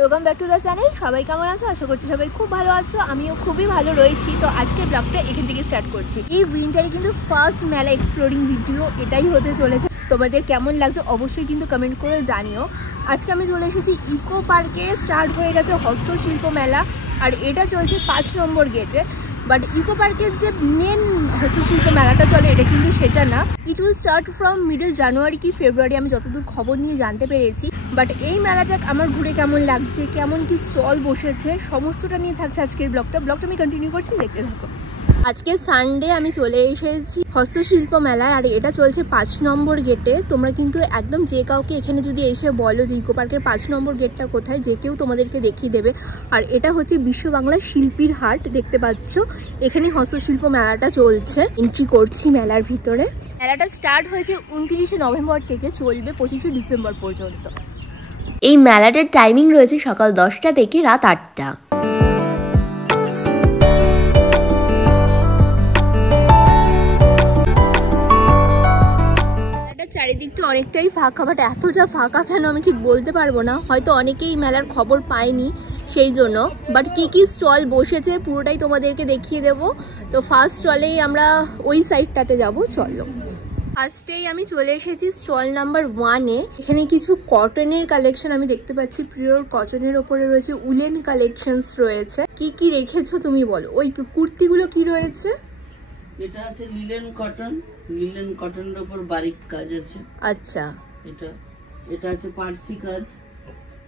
Welcome back to the channel. সবাই কেমন আছো? আশা করছি সবাই খুব ভালো আছো, আমিও খুবই ভালো রয়েছি। তো আজকের ব্লগটা এখান থেকে স্টার্ট করছি। এই উইন্টারে কিন্তু ফার্স্ট মেলা এক্সপ্লোরিং ভিডিও এটাই হতে চলেছে। তোমাদের কেমন লাগছে অবশ্যই কিন্তু কমেন্ট করে জানিও। আজকে আমি চলে এসেছি ইকো পার্কে। স্টার্ট হয়ে গেছে হস্তশিল্প মেলা, আর এটা চলছে 5 নম্বর গেটে। বাট ইকো পার্কের যে মেন হস্তশিল্প মেলাটা চলে এটা কিন্তু সেটা না। It will start from middle January কি ফেব্রুয়ারি, আমি যতদূর খবর নিয়ে জানতে পেরেছি। বাট এই মেলাটা আমার ঘুরে কেমন লাগছে, কেমন কি স্টল বসেছে, সমস্তটা নিয়ে থাকছে আজকের ব্লগটা আমি কন্টিনিউ করছি, দেখতে থাকো। আজকে সানডে আমি চলে এসেছি হস্তশিল্প মেলায়, আর এটা চলছে 5 নম্বর গেটে। তোমরা কিন্তু একদম যে কাউকে এখানে যদি এসে বলো যে ইকো পার্কের 5 নম্বর গেটটা কোথায়, যে কেউ তোমাদেরকে দেখিয়ে দেবে। আর এটা হচ্ছে বিশ্ব বাংলা শিল্পীর হাট, দেখতে পাচ্ছ এখানে হস্তশিল্প মেলাটা চলছে। এন্ট্রি করছি মেলার ভিতরে। মেলাটা স্টার্ট হয়েছে 29শে নভেম্বর থেকে, চলবে 25শে ডিসেম্বর পর্যন্ত। এই মেলাটার টাইমিং রয়েছে সকাল 10টা থেকে রাত 8টা। চারিদিকটা অনেকটাই ফাঁকা, বাট এতটা ফাঁকা কেন আমি ঠিক বলতে পারবো না। হয়তো অনেকেই মেলার খবর পায়নি সেই জন্য। বাট কি কি স্টল বসেছে পুরোটাই তোমাদেরকে দেখিয়ে দেবো। তো ফার্স্ট স্টলেই আমরা ওই সাইডটাতে যাব, চলো। ফার্স্টেই আমি চলে এসেছি স্টল নাম্বার 1-এ। এখানে কিছু কটনের কালেকশন আমি দেখতে পাচ্ছি, পিওর কটনের ওপরে রয়েছে, উলেন কালেকশনস রয়েছে। কি কি রেখেছো তুমি বলো? ওই কুর্তিগুলো কি রয়েছে? এটা আছে লিলেন কটনের উপর বারিক কাজ আছে। আচ্ছা, এটা আছে পার্সি কাজ।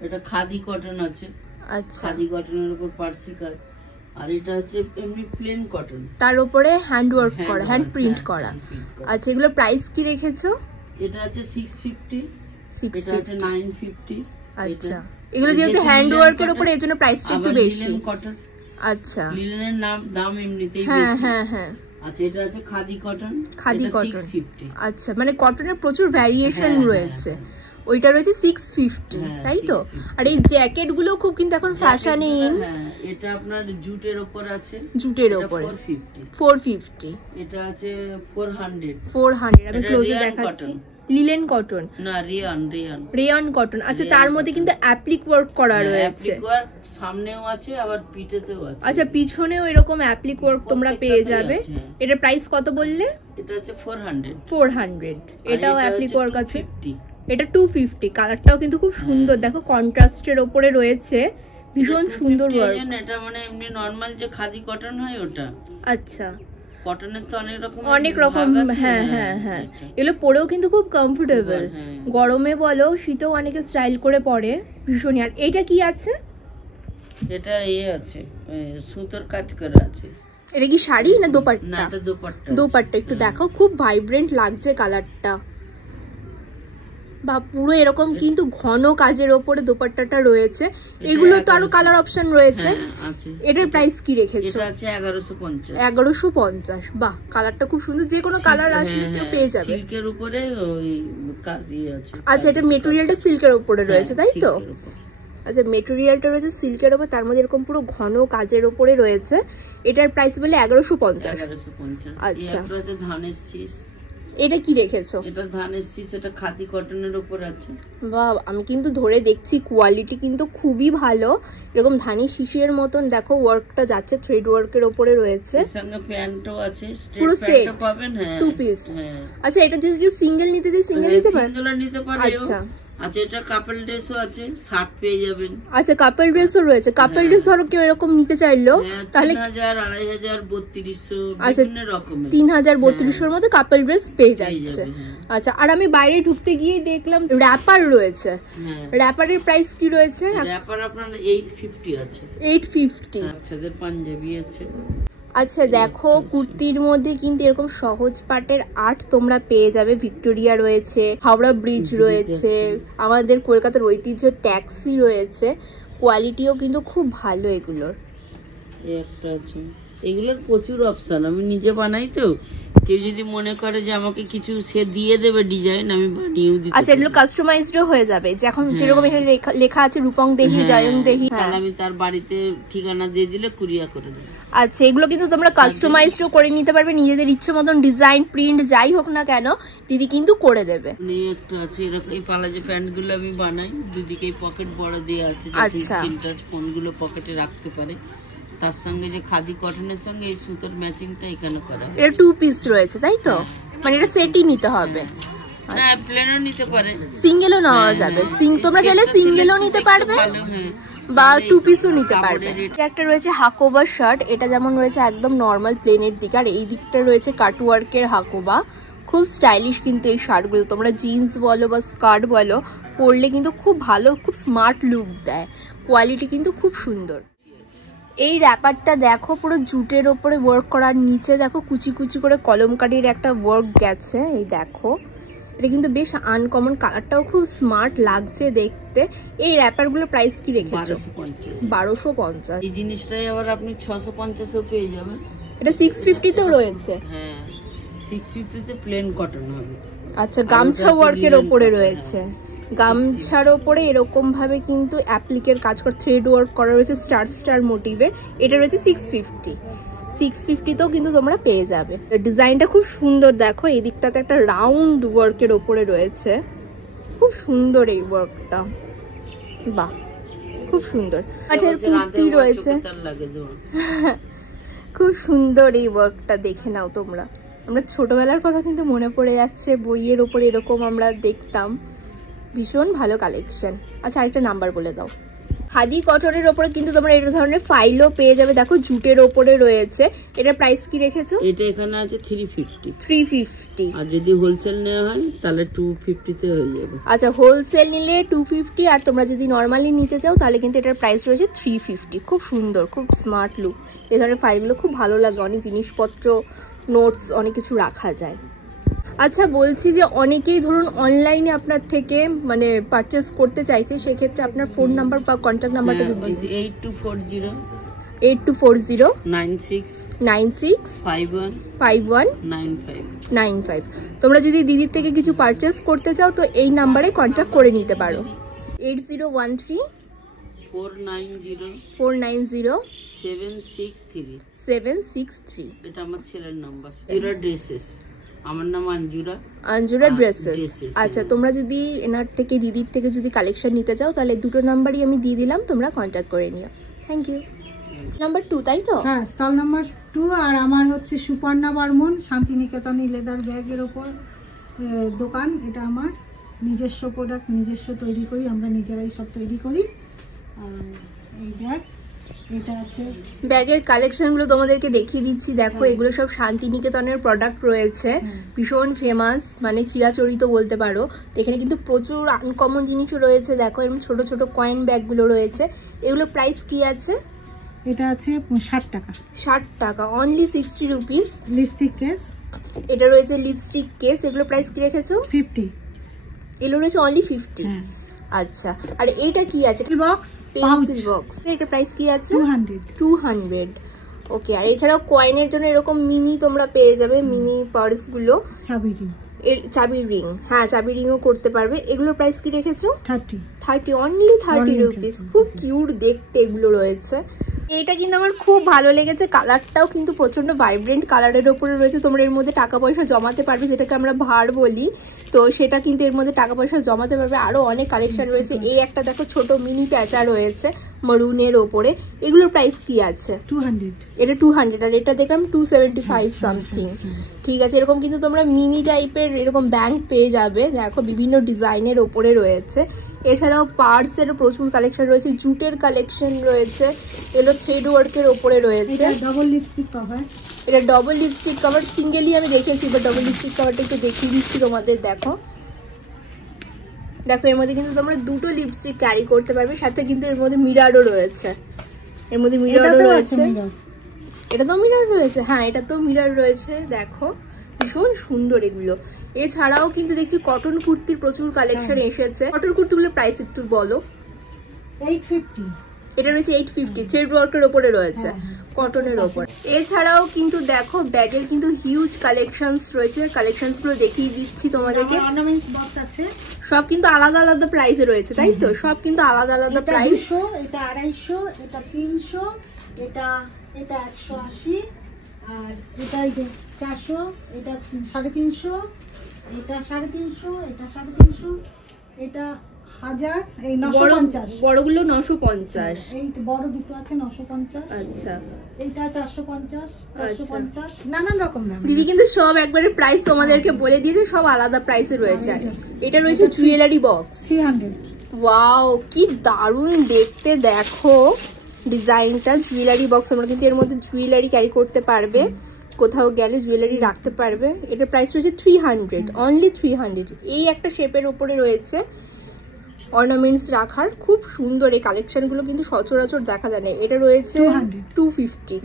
এটা খাদি কটন আছে। আচ্ছা, খাদি কটনের উপর পার্সি কাজ। আর এটা হচ্ছে এমনি প্লেন কটন, তার উপরে হ্যান্ড ওয়ার্ক করা, হ্যান্ড প্রিন্ট করা। আচ্ছা, এগুলো প্রাইস কি রেখেছো? এটা আছে 650, এটা আছে 950। আচ্ছা, এগুলো যেহেতু হ্যান্ড ওয়ার্কের উপরে এর জন্য প্রাইসটা একটু বেশি। Linen cotton. আচ্ছা, লিলেনের দাম এমনিতেই হ্যাঁ বেশি। হ্যাঁ হ্যাঁ। আচ্ছা, এটা আছে খাদি কটন। 650। আচ্ছা, মানে কটনের প্রচুর ভ্যারিয়েশন রয়েছে। ওইটা রয়েছে 650, তাই তো? আর এই জ্যাকেট গুলো খুব কিন্তু এখন ফ্যাশনে ইন। হ্যাঁ, এটা আপনার জুটের উপর আছে। জুটের উপরে 450। এটা আছে 400। আমি ক্লোজে দেখাচ্ছি। লিলেন কটন না, রেয়ন কটন। আচ্ছা, তার মধ্যে কিন্তু অ্যাপ্লিক ওয়ার্ক করা রয়েছে। অ্যাপ্লিক ওয়ার্ক সামনেও আছে, আবার পিঠেতেও আছে। আচ্ছা, পিছনেও এরকম অ্যাপ্লিক ওয়ার্ক তোমরা পেয়ে যাবে। এটা প্রাইস কত বললে? এটা হচ্ছে 400। এটাও অ্যাপ্লিক ওয়ার্ক আছে। এটা 250। কালারটাও কিন্তু খুব সুন্দর, দেখো কন্ট্রাস্টের উপরে রয়েছে, ভীষণ সুন্দর ওয়ার্ক। এটা মানে এমনি নরমাল যে খাদি কটন হয় ওটা। আচ্ছা, কটনের তো অনেক রকম। হ্যাঁ হ্যাঁ হ্যাঁ, এগুলো পরেও কিন্তু খুব কমফোর্টেবল। গরমে বলো শীতেও অনেকে স্টাইল করে পরে, ভীষণই। আর এটা কি আছে? এটা আছে সুতোর কাজ করা আছে। এটা কি শাড়ি না দোপাট্টা? না, এটা দোপাট্টা। একটু দেখো, খুব ভাইব্রেন্ট লাগছে কালারটা। বা পুরো এরকম কিন্তু ঘন কাজের ওপরে দোপাট্টাটা রয়েছে। এগুলো তো আরো কালার অপশন রয়েছে। এটার প্রাইস কি রেখেছো? এটা আছে 1150। 1150। বাহ, কালারটা খুব সুন্দর, যে কোনো কালার আসলে কেউ পেয়ে যাবে। সিল্কের উপরে ওই কাজ আছে। আচ্ছা, এটা মেটেরিয়ালটা সিল্কের উপরে রয়েছে, তাই তো? আচ্ছা, মেটেরিয়ালটা রয়েছে সিল্কের উপর, তার মধ্যে এরকম পুরো ঘন কাজের উপরে রয়েছে। এটার প্রাইস বলে 1150। আচ্ছা, এটা ধানের শীষ। এটা কি রেখেছো? এটা ধানের শীষ, এটা খাদি কটনের উপর আছে। বাহ, আমি কিন্তু ধরে দেখছি, কোয়ালিটি কিন্তু খুবই ভালো। এরকম ধানের শীষের মতন দেখো ওয়ার্কটা যাচ্ছে, থ্রেড ওয়ার্কের উপরে রয়েছে। এর সঙ্গে প্যান্টও আছে, পুরো সেট পাবেন। হ্যাঁ, 2 পিস। আচ্ছা, এটা যদি কেউ সিঙ্গেল নিতে চায় সিঙ্গেল নিতে পারে? সিঙ্গেলও নিতে পারে। আচ্ছা, আচ্ছা, এটা কাপল ড্রেসও আছে, শার্ট পেয়ে যাবেন। আচ্ছা, কাপল ড্রেসও রয়েছে। কাপল ড্রেস ধরো কেউ এরকম নিতে চাইলো তাহলে 3000, 2500, 3200 বিভিন্ন রকমের। 3000, 3200 এর মধ্যে কাপল ড্রেস পেয়ে যাচ্ছে। আচ্ছা, আর আমি বাইরে ঢুকতে গিয়ে দেখলাম র‍্যাপার রয়েছে। র‍্যাপারের প্রাইস কি রয়েছে? র‍্যাপার আপনার 850 আছে। 850। বাচ্চাদের পাঞ্জাবি আছে। আচ্ছা, দেখো কুর্তির মধ্যে কিন্তু এরকম সহজ পাটের আর্ট তোমরা পেয়ে যাবে। ভিক্টোরিয়া রয়েছে, হাওড়া ব্রিজ রয়েছে, আমাদের কলকাতার ঐতিহ্য ট্যাক্সি রয়েছে। কোয়ালিটিও কিন্তু খুব ভালো এগুলোর। একটা আছে এগুলোর প্রচুর অপশন, আমি নিজে বানাই তো। কেউ যদি মনে করে যে আমাকে কিছু সে দিয়ে দেবে ডিজাইন, আমি বানিয়েও দিতে। আচ্ছা, এগুলো কাস্টমাইজডও হয়ে যাবে, যে এখন যেরকম এখানে লেখা আছে রূপং দেহি, জয়ং দেহি, তাহলে আমি তার বাড়িতে ঠিকানা দিয়ে দিলে কুরিয়ার করে দেবো। আচ্ছা, এগুলো কিন্তু তোমরা কাস্টমাইজডও করে নিতে পারবে, নিজেদের ইচ্ছে মতন ডিজাইন প্রিন্ট যাই হোক না কেন দিদি কিন্তু করে দেবে। একটা আছে এরকম, এই পালাজে প্যান্ট গুলো আমি বানাই, দুদিকে পকেট বড় দিয়ে আছে, যাতে স্কিন টাচ ফোন গুলো পকেটে রাখতে পারে। তার সঙ্গে যে খাদি কটনের সঙ্গে এই সুতোর ম্যাচিংটা এখানে করা হয়। এটা 2 পিস রয়েছে তাই তো? মানে এটা সেটই নিতে হবে? না, প্লেনও নিতে পারে, সিঙ্গেলও নেওয়া যাবে। তোমরা চাইলে সিঙ্গেলও নিতে পারবে বা 2 পিসও নিতে পারবে। একটা রয়েছে হাকোবা শার্ট, এটা যেমন রয়েছে একদম নর্মাল প্লেনের দিকে, আর এই দিকটা রয়েছে কাটওয়ার্কের হাকোবা। খুব স্টাইলিশ কিন্তু এই শার্টগুলো, তোমরা জিন্স বলো বা স্কার্ট বলো পরলে কিন্তু খুব ভালো, খুব স্মার্ট লুক দেয়। কোয়ালিটি কিন্তু খুব সুন্দর। এই র্যাপারটা দেখো পুরো জুটের ওপরে ওয়ার্ক করার, নিচে দেখো কুচি কুচি করে কলমকারির একটা ওয়ার্ক গেছে। এই দেখো, এটা কিন্তু বেশ আনকমন, কালারটাও খুব স্মার্ট লাগছে দেখতে। এই র্যাপারগুলোর প্রাইস কি রেখেছো? 1250। এই জিনিসটাই আবার আপনি 650 এও পেয়ে যাবেন। এটা 650 তেও রয়েছে। হ্যাঁ, 650 তে প্লেন কটন হবে। আচ্ছা, গামছা ওয়ার্কের ওপরে রয়েছে, গামছার ওপরে এরকম ভাবে কিন্তু অ্যাপ্লিকের কাজ করে থ্রেড ওয়ার্ক করা রয়েছে স্টার স্টার মোটিভের। এটা রয়েছে 650 তেও কিন্তু তোমরা পেয়ে যাবে। ডিজাইনটা খুব সুন্দর, দেখো এই দিকটাতে একটা রাউন্ড ওয়ার্কের ওপরে রয়েছে, খুব সুন্দর এই ওয়ার্কটা, বাহ খুব সুন্দর। আচ্ছা, কুর্তি রয়েছে, খুব সুন্দর এই ওয়ার্কটা, দেখে নাও তোমরা। আমরা ছোটবেলার কথা কিন্তু মনে পড়ে যাচ্ছে, বইয়ের ওপরে এরকম আমরা দেখতাম, ভীষণ ভালো কালেকশন। আচ্ছা, আরেকটা নাম্বার বলে দাও। খাদি কটনের ওপরে কিন্তু তোমরা এই ধরনের ফাইলও পেয়ে যাবে, দেখো জুটের ওপরে রয়েছে। এটার প্রাইস কি রেখেছো? এটা এখানে আছে 350। 350। আর যদি হোলসেল নেওয়া হয় তাহলে 250 তে হয়ে যাবে। আচ্ছা, হোলসেল নিলে 250, আর তোমরা যদি নর্মালি নিতে চাও তাহলে কিন্তু এটার প্রাইস রয়েছে 350। খুব সুন্দর, খুব স্মার্ট লুক। এই ধরনের ফাইলগুলো খুব ভালো লাগে, অনেক জিনিসপত্র, নোটস, অনেক কিছু রাখা যায়। আচ্ছা, বলছি যে অনেকেই ধরুন অনলাইনে আপনার থেকে মানে পারচেজ করতে চাইছে, সেক্ষেত্রে আপনার ফোন নাম্বার বা কন্ট্যাক্ট নাম্বারটা যদি 8240 96 51 95। তোমরা যদি দিদির থেকে কিছু পারচেজ করতে চাও তো এই নাম্বারে কন্ট্যাক্ট করে নিতে পারো। 8013 490 763। এটা আমার ছেলের নাম্বার। ড্রেসেস, আমার নাম আঞ্জুরা ড্রেসেস। আচ্ছা, তোমরা যদি এনার থেকে দিদির থেকে যদি কালেকশন নিতে চাও তাহলে দুটো নাম্বারই আমি দিয়ে দিলাম, তোমরা কন্ট্যাক্ট করে নিও। Thank you. নাম্বার 2 তাই তো? হ্যাঁ, স্টল নাম্বার 2। আর আমার হচ্ছে সুপর্ণা বর্মন, শান্তিনিকেতনী লেদার ব্যাগের ওপর দোকান। এটা আমার নিজস্ব প্রোডাক্ট, নিজস্ব তৈরি করি, আমরা নিজেরাই সব তৈরি করি। আর এই ব্যাগ, এটা আছে ব্যাগের কালেকশনগুলো তোমাদেরকে দেখিয়ে দিচ্ছি। দেখো, এগুলো সব শান্তিনিকেতনের প্রোডাক্ট রয়েছে, ভীষণ ফেমাস, মানে চিরাচরিত বলতে পারো। তো এখানে কিন্তু প্রচুর আনকমন জিনিসও রয়েছে। দেখো, এরকম ছোট ছোট কয়েন ব্যাগগুলো রয়েছে। এগুলো প্রাইস কি আছে? এটা আছে 60 টাকা। 60 টাকা, অনলি 60 রুপিস। লিপস্টিক কেস, এটা রয়েছে লিপস্টিক কেস, এগুলো প্রাইস কি রেখেছো? 50। এগুলো রয়েছে অনলি 50। আচ্ছা, আর এটা কি আছে? বক্স, পেন্সিল বক্স, এটা প্রাইস কি আছে? 200। ওকে, আর এছাড়াও কয়েনের জন্য এরকম মিনি তোমরা পেয়ে যাবে, মিনি পার্স গুলো, চাবি রিং। হ্যাঁ, চাবি রিংও করতে পারবে। এগুলোর প্রাইস কি রেখেছো? 30, অনলি 30 রুপিস। খুব কিউট দেখতে এগুলো রয়েছে। এইটা কিন্তু আমার খুব ভালো লেগেছে, কালারটাও কিন্তু প্রচন্ড ভাইব্রেন্ট কালারের ওপরে রয়েছে। তোমরা এর মধ্যে টাকা পয়সা জমাতে পারবে, যেটাকে আমরা ভার বলি, তো সেটা কিন্তু এর মধ্যে টাকা পয়সা জমাতে পারবে। আরো অনেক কালেকশন রয়েছে। এই একটা দেখো ছোট মিনি প্যাচা রয়েছে মারুনের ওপরে, এগুলোর প্রাইস কি আছে? 200। এটা 200, আর এটা দেখলাম 275 সামথিং। ঠিক আছে, এরকম কিন্তু তোমরা মিনি টাইপের এরকম ব্যাংক পেয়ে যাবে। দেখো, বিভিন্ন ডিজাইনের ওপরে রয়েছে। এছাড়াও পার্সেরও প্রচুর কালেকশন রয়েছে, জুটের কালেকশন রয়েছে, এগুলো থ্রেড ওয়ার্কের ওপরে রয়েছে। ডাবল লিপস্টিক কভার, এটা ডবল লিপস্টিক কভার, সিঙ্গেলি আমি দেখেছি, বাট ডবল লিপস্টিক কভারটা একটু দেখিয়ে দিচ্ছি তোমাদের। দেখো, এর মধ্যে কিন্তু তোমরা দুটো লিপস্টিক ক্যারি করতে পারবে, সাথে কিন্তু এর মধ্যে মিরারও রয়েছে। এর মধ্যে মিরারও রয়েছে। এটা তো মিরার রয়েছে, হ্যাঁ এটা তো মিরার রয়েছে। দেখো, ভীষণ সুন্দর এগুলো। এছাড়াও কিন্তু দেখছি কটন কুর্তির প্রচুর কালেকশন এসেছে। কটন কুর্তিগুলোর প্রাইস একটু বলো। 850। এটা রয়েছে 850, থ্রেড ওয়ার্কের ওপরে রয়েছে। কটনের ওপর। এছাড়াও কিন্তু দেখো ব্যাগের কিন্তু হিউজ কালেকশনস রয়েছে, কালেকশনস গুলো দেখিয়ে দিচ্ছি তোমাদেরকে। অর্নামেন্টস বক্স আছে, সব কিন্তু আলাদা আলাদা প্রাইসে রয়েছে, তাই তো? সব কিন্তু আলাদা আলাদা প্রাইস। এটা 250, এটা 300, এটা 180, আর এটা এই যে 400, এটা 350, এটা 350, এটা 350, এটা 1000, এই 950। বড়গুলো 950। এই বড় দুটো আছে 950। আচ্ছা, এইটা 450, 450, নানান রকম দাম। দিদি কিন্তু সব একবারে প্রাইস তোমাদেরকে বলে দিয়েছে, সব আলাদা প্রাইসে রয়েছে। এটা রয়েছে জুয়েলারি বক্স 300। ওয়াও, কি দারুণ দেখতে দেখো ডিজাইনটা। জুয়েলারি বক্স, তোমরা কিন্তু এর মধ্যে জুয়েলারি ক্যারি করতে পারবে, কোথাও গেলে জুয়েলারি রাখতে পারবে। এটার প্রাইস রয়েছে 300, অনলি 300। এই একটা শেপের উপরে রয়েছে অর্নামেন্টস রাখার, খুব সুন্দর। এই কালেকশনগুলো কিন্তু সচরাচর দেখা যায় না। এটা রয়েছে 250।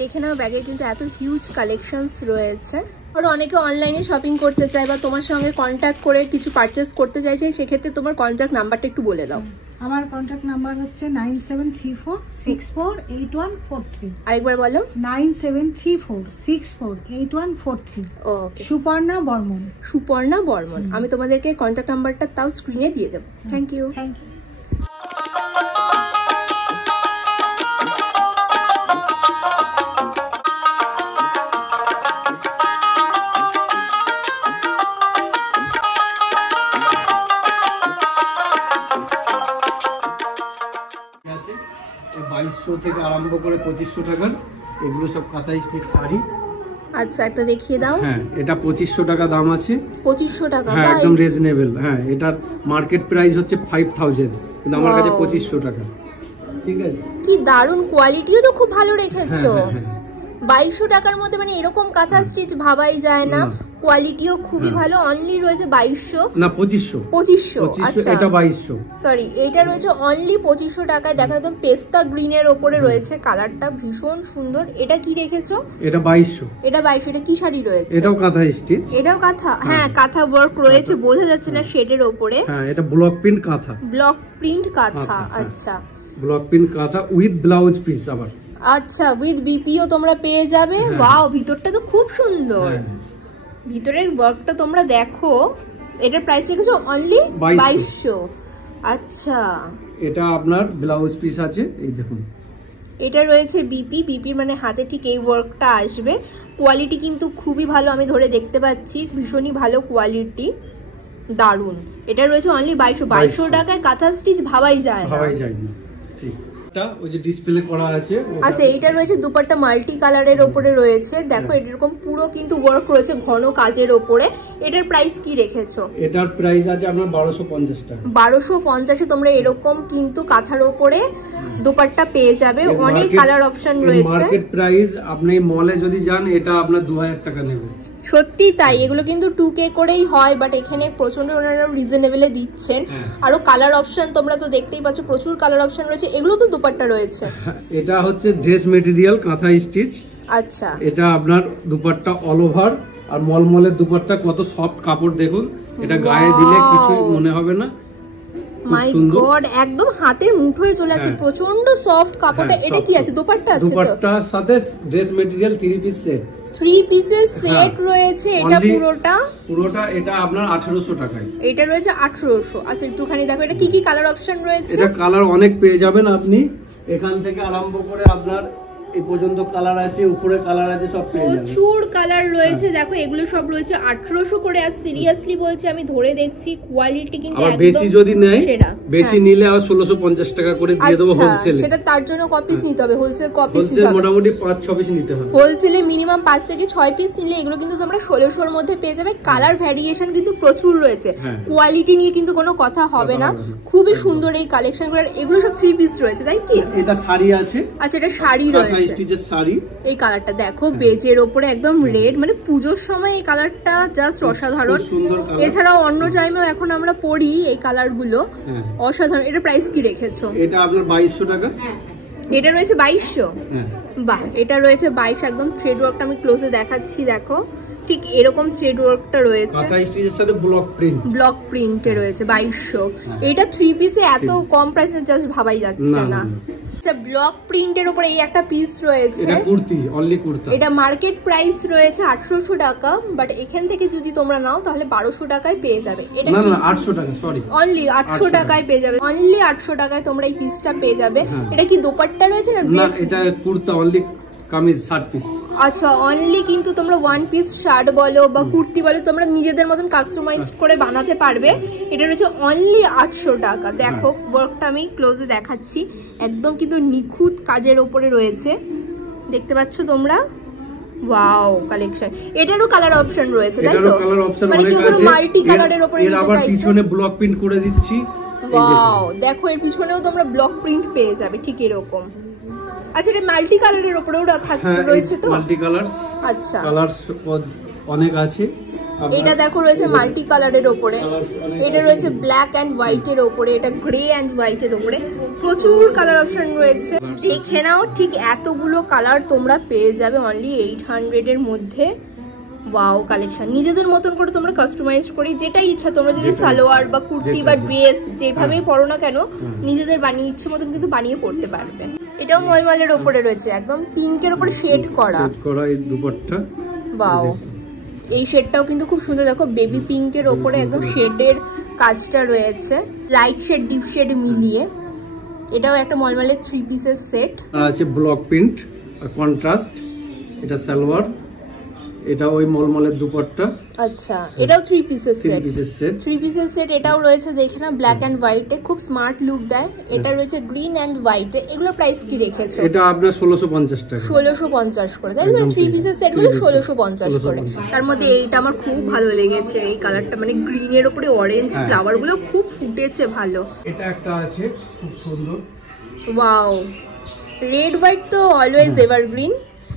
দেখে নাও ব্যাগের কিন্তু এত হিউজ কালেকশনস রয়েছে। আর অনেকে অনলাইনে শপিং করতে চায় বা তোমার সঙ্গে কন্ট্যাক্ট করে কিছু পারচেস করতে চাইছে, সেক্ষেত্রে তোমার কন্ট্যাক্ট নাম্বারটা একটু বলে দাও। আমার কন্ট্যাক্ট নাম্বার হচ্ছে 9734648143। আরেকবার বলো। 9734648143। ওকে, সুপর্ণা বর্মন। সুপর্ণা বর্মন। আমি তোমাদেরকে কন্ট্যাক্ট নাম্বারটা তাও স্ক্রিনে দিয়ে দেবো। Thank you. Thank you. আছে 2200 থেকে আরম্ভ করে 2500 টাকার, এগুলো সব কাঁথা স্টিচ শাড়ি। আচ্ছা, একটা দেখিয়ে দাও। হ্যাঁ, এটা 2500 টাকা দাম আছে। 2500 টাকা? হ্যাঁ, একদম রিজনেবল। হ্যাঁ, এটার মার্কেট প্রাইস হচ্ছে 5000, কিন্তু আমার কাছে 2500 টাকা। ঠিক আছে, কি দারুণ কোয়ালিটিও তো খুব ভালো রেখেছো। হ্যাঁ। 2200 টাকার মধ্যে মানে এরকম কাঁথা স্টিচ ভাবাই যায় না। কোয়ালিটিও খুবই ভালো। অনলি রয়েছে 2200 না 2500। 2500। আচ্ছা, এটা 2200। সরি, এটা রয়েছে অনলি 2500 টাকায়। দেখো একদম পেস্তা গ্রিনের ওপরে রয়েছে, কালারটা ভীষণ সুন্দর। এটা কি রেখেছো? এটা 2200। এটা 2200। এটা কি শাড়ি রয়েছে? এটাও কাঁথা স্টিচ। এটাও কাঁথা? হ্যাঁ, কাঁথা ওয়ার্ক রয়েছে, বোঝা যাচ্ছে না শেডের ওপরে। হ্যাঁ, এটা ব্লক প্রিন্ট কাঁথা। ব্লক প্রিন্ট কাঁথা। আচ্ছা, ব্লক প্রিন্ট কাঁথা উইথ ব্লাউজ পিস আবার। আচ্ছা, উইথ বিপিও তোমরা পেয়ে যাবে। ওয়াও, ভিতরটা তো খুব সুন্দর। ভিতরের ওয়ার্কটা তোমরা দেখো। এটার প্রাইস রেখেছো অনলি 2200। আচ্ছা, এটা আপনার ব্লাউজ পিস আছে, এই দেখুন। এটা রয়েছে বিপি মানে হাতে ঠিক এই ওয়ার্কটা আসবে। কোয়ালিটি কিন্তু খুবই ভালো, আমি ধরে দেখতে পাচ্ছি, ভীষণই ভালো কোয়ালিটি, দারুণ। এটা রয়েছে অনলি 2200 টাকায়। কাঁথা স্টিচ ভাবাই যায় না। ঠিক, এটা ওই যে ডিসপ্লে করা আছে। আচ্ছা, এটা রয়েছে দুপাট্টা মাল্টি কালারের ওপরে রয়েছে। দেখো এরকম পুরো কিন্তু ওয়ার্ক রয়েছে ঘন কাজের ওপরে। এটার প্রাইস কি রেখেছো? এটার প্রাইস আছে আপনার 1250 টাকা। 1250 এ তোমরা এরকম কিন্তু কাঁথার ওপরে দুপাট্টা পেয়ে যাবে। অনেক কালার অপশন রয়েছে। মার্কেট প্রাইস আপনি মলে যদি যান এটা আপনার 2000 টাকা নেবে। সত্যি তাই, এগুলো কিন্তু 2K করেই হয়, বাট এখানে প্রচন্ড ওনারা রিজনেবলে দিচ্ছেন। আরো কালার অপশন তোমরা তো দেখতেই পাচ্ছ, প্রচুর কালার অপশন রয়েছে। এগুলো তো দুপাট্টা রয়েছে। এটা হচ্ছে ড্রেস মেটেরিয়াল কাঁথা স্টিচ। আচ্ছা, এটা আপনার দুপাট্টা অল ওভার, আর মলমলের দুপাট্টা কত সফট কাপড় দেখুন। এটা গায়ে দিলে কিছু মনে হবে না। মাই গড, একদম হাতের মুঠোয় চলে আসছে, প্রচন্ড সফট কাপড়টা। এটা কি আছে? দুপাট্টা আছে তো? দুপাট্টার সাথে ড্রেস মেটেরিয়াল 3 পিস সেট। 3 পিসের সেট রয়েছে। এটা পুরোটা এটা আপনার 1800 টাকায়। এটা রয়েছে 1800। আচ্ছা, একটুখানি দেখো এটা কি কি কালার অপশন রয়েছে। এটা কালার অনেক পেয়ে যাবেন আপনি, এখান থেকে আরম্ভ করে আপনার এই পর্যন্ত কালার আছে, উপরে কালার আছে, সব পেয়ে যাবেন। প্রচুর কালার রয়েছে। দেখো এগুলো সব রয়েছে 1800 করে। আর সিরিয়াসলি বলছি, আমি ধরে দেখছি কোয়ালিটি কিন্তু একদম বেশি যদি নেয়, বেশি নিলে আর 1650 টাকা করে দিয়ে দেব হোলসেলে। সেটা তার জন্য কপিস নিতে হবে, হোলসেল কপিস নিতে হবে। মোটামুটি 5-6 পিস নিতে হবে। হোলসেলে মিনিমাম 5 থেকে 6 পিস নিলে এগুলো কিন্তু তোমরা 1600 এর মধ্যে পেয়ে যাবে। কালার ভ্যারিয়েশন কিন্তু প্রচুর রয়েছে। কোয়ালিটি নিয়ে কিন্তু কোনো কথা হবে না। খুবই সুন্দর এই কালেকশনগুলো। এগুলো সব 3 পিস রয়েছে, তাই কি? এটা শাড়ি আছে। আচ্ছা, এটা শাড়ি রয়েছে, কাঁথা স্টিচের শাড়ি। এই কালারটা দেখো, বেজের ওপরে একদম রেড, মানে পুজোর সময় এই কালারটা জাস্ট অসাধারণ। এছাড়াও অন্য টাইমেও এখন আমরা পরি এই কালারগুলো, অসাধারণ। এটা প্রাইস কি রেখেছো? এটা আপনার 2200 টাকা। এটা রয়েছে 2200। বাহ, এটা রয়েছে 2200। একদম থ্রেড ওয়ার্কটা আমি ক্লোজে দেখাচ্ছি, দেখো ঠিক এরকম থ্রেড ওয়ার্কটা রয়েছে। কাঁথা স্টিচের সাথে ব্লক প্রিন্টে রয়েছে 2200। এটা 3 পিসে এত কম প্রাইসে জাস্ট ভাবাই যাচ্ছে না। আচ্ছা, ব্লক প্রিন্টের উপরে এই একটা পিস রয়েছে, এটা কুর্তি, অনলি কুর্তা। এটা মার্কেট প্রাইস রয়েছে 1800 টাকা, বাট এখান থেকে যদি তোমরা নাও তাহলে 1200 টাকায় পেয়ে যাবে। এটা না না 800 টাকা, সরি, অনলি 800 টাকায় পেয়ে যাবে, অনলি 800 টাকায় তোমরা এই পিসটা পেয়ে যাবে। এটা কি দোপাট্টা রয়েছে না? না, এটা কুর্তা, অনলি কামিজ 60 পিস। আচ্ছা, অনলি কিন্তু তোমরা ওয়ান পিস শার্ট বলো বা কুর্তি বলো, তোমরা নিজেদের মতন কাস্টমাইজ করে বানাতে পারবে। এটা রয়েছে অনলি 800 টাকা। দেখো ওয়ার্কটা আমি ক্লোজে দেখাচ্ছি, একদম কিন্তু নিখুঁত কাজের ওপরে রয়েছে, দেখতে পাচ্ছ তোমরা। Wow collection. এটারও কালার অপশন রয়েছে, তাই তো? কালার অপশন মানে অনেক আছে। মাল্টি কালারের উপরে নিতে চাইছো, আবার পিছনে ব্লক প্রিন্ট করে দিচ্ছি। ওয়াও, দেখো এর পিছনেও তোমরা ব্লক প্রিন্ট পেয়ে যাবে ঠিক এরকম। আচ্ছা, এটা মাল্টি কালারের উপরেও রয়েছে তো? Multi Colors. আচ্ছা, কালারস অনেক আছে। এটা দেখো রয়েছে মাল্টি কালারের উপরে, এটা রয়েছে ব্ল্যাক এন্ড হোয়াইটের উপরে, এটা গ্রে এন্ড হোয়াইটের উপরে, প্রচুর কালার অপশন রয়েছে। দেখে নাও, ঠিক এতগুলো কালার তোমরা পেয়ে যাবে অনলি 800 এর মধ্যে। Wow collection. নিজেদের মতন করে তোমরা কাস্টমাইজ করে যেটা ইচ্ছা, তোমরা যদি সালোয়ার বা কুর্তি বা ড্রেস যেভাবেই পরো না কেন, নিজেদের বানিয়ে ইচ্ছে মতন কিন্তু বানিয়ে পড়তে পারবে। এটাও মলমলের উপরে রয়েছে, একদম পিঙ্কের উপরে শেড করা এই দুপাট্টা। ওয়াও, এই শেডটাও কিন্তু খুব সুন্দর। দেখো বেবি পিঙ্কের ওপরে একদম শেডের কাজটা রয়েছে, লাইট শেড ডিপ শেড মিলিয়ে। এটাও একটা মলমলের 3 পিসের সেট। আর আছে ব্লক প্রিন্ট আর কন্ট্রাস্ট। এটা সালোয়ার, এটা ওই মলমলের দুপাট্টা। আচ্ছা, এটাও 3 পিসের সেট। 3 পিসের সেট এটাও রয়েছে, দেখে না, ব্ল্যাক এন্ড হোয়াইটে, খুব স্মার্ট লুক দেয়। এটা রয়েছে গ্রিন এন্ড হোয়াইটে। এগুলো প্রাইস কি রেখেছো? এটা আপনার 1650 টাকা। 1650 করে, তাই না? 3 পিসের সেট গুলো 1650 করে। তার মধ্যে এইটা আমার খুব ভালো লেগেছে, এই কালারটা, মানে গ্রিন এর উপরে অরেঞ্জ ফ্লাওয়ার গুলো খুব ফুটেছে ভালো। এটা একটা আছে খুব সুন্দর। ওয়াও, রেড হোয়াইট তো অলওয়েজ এভারগ্রিন।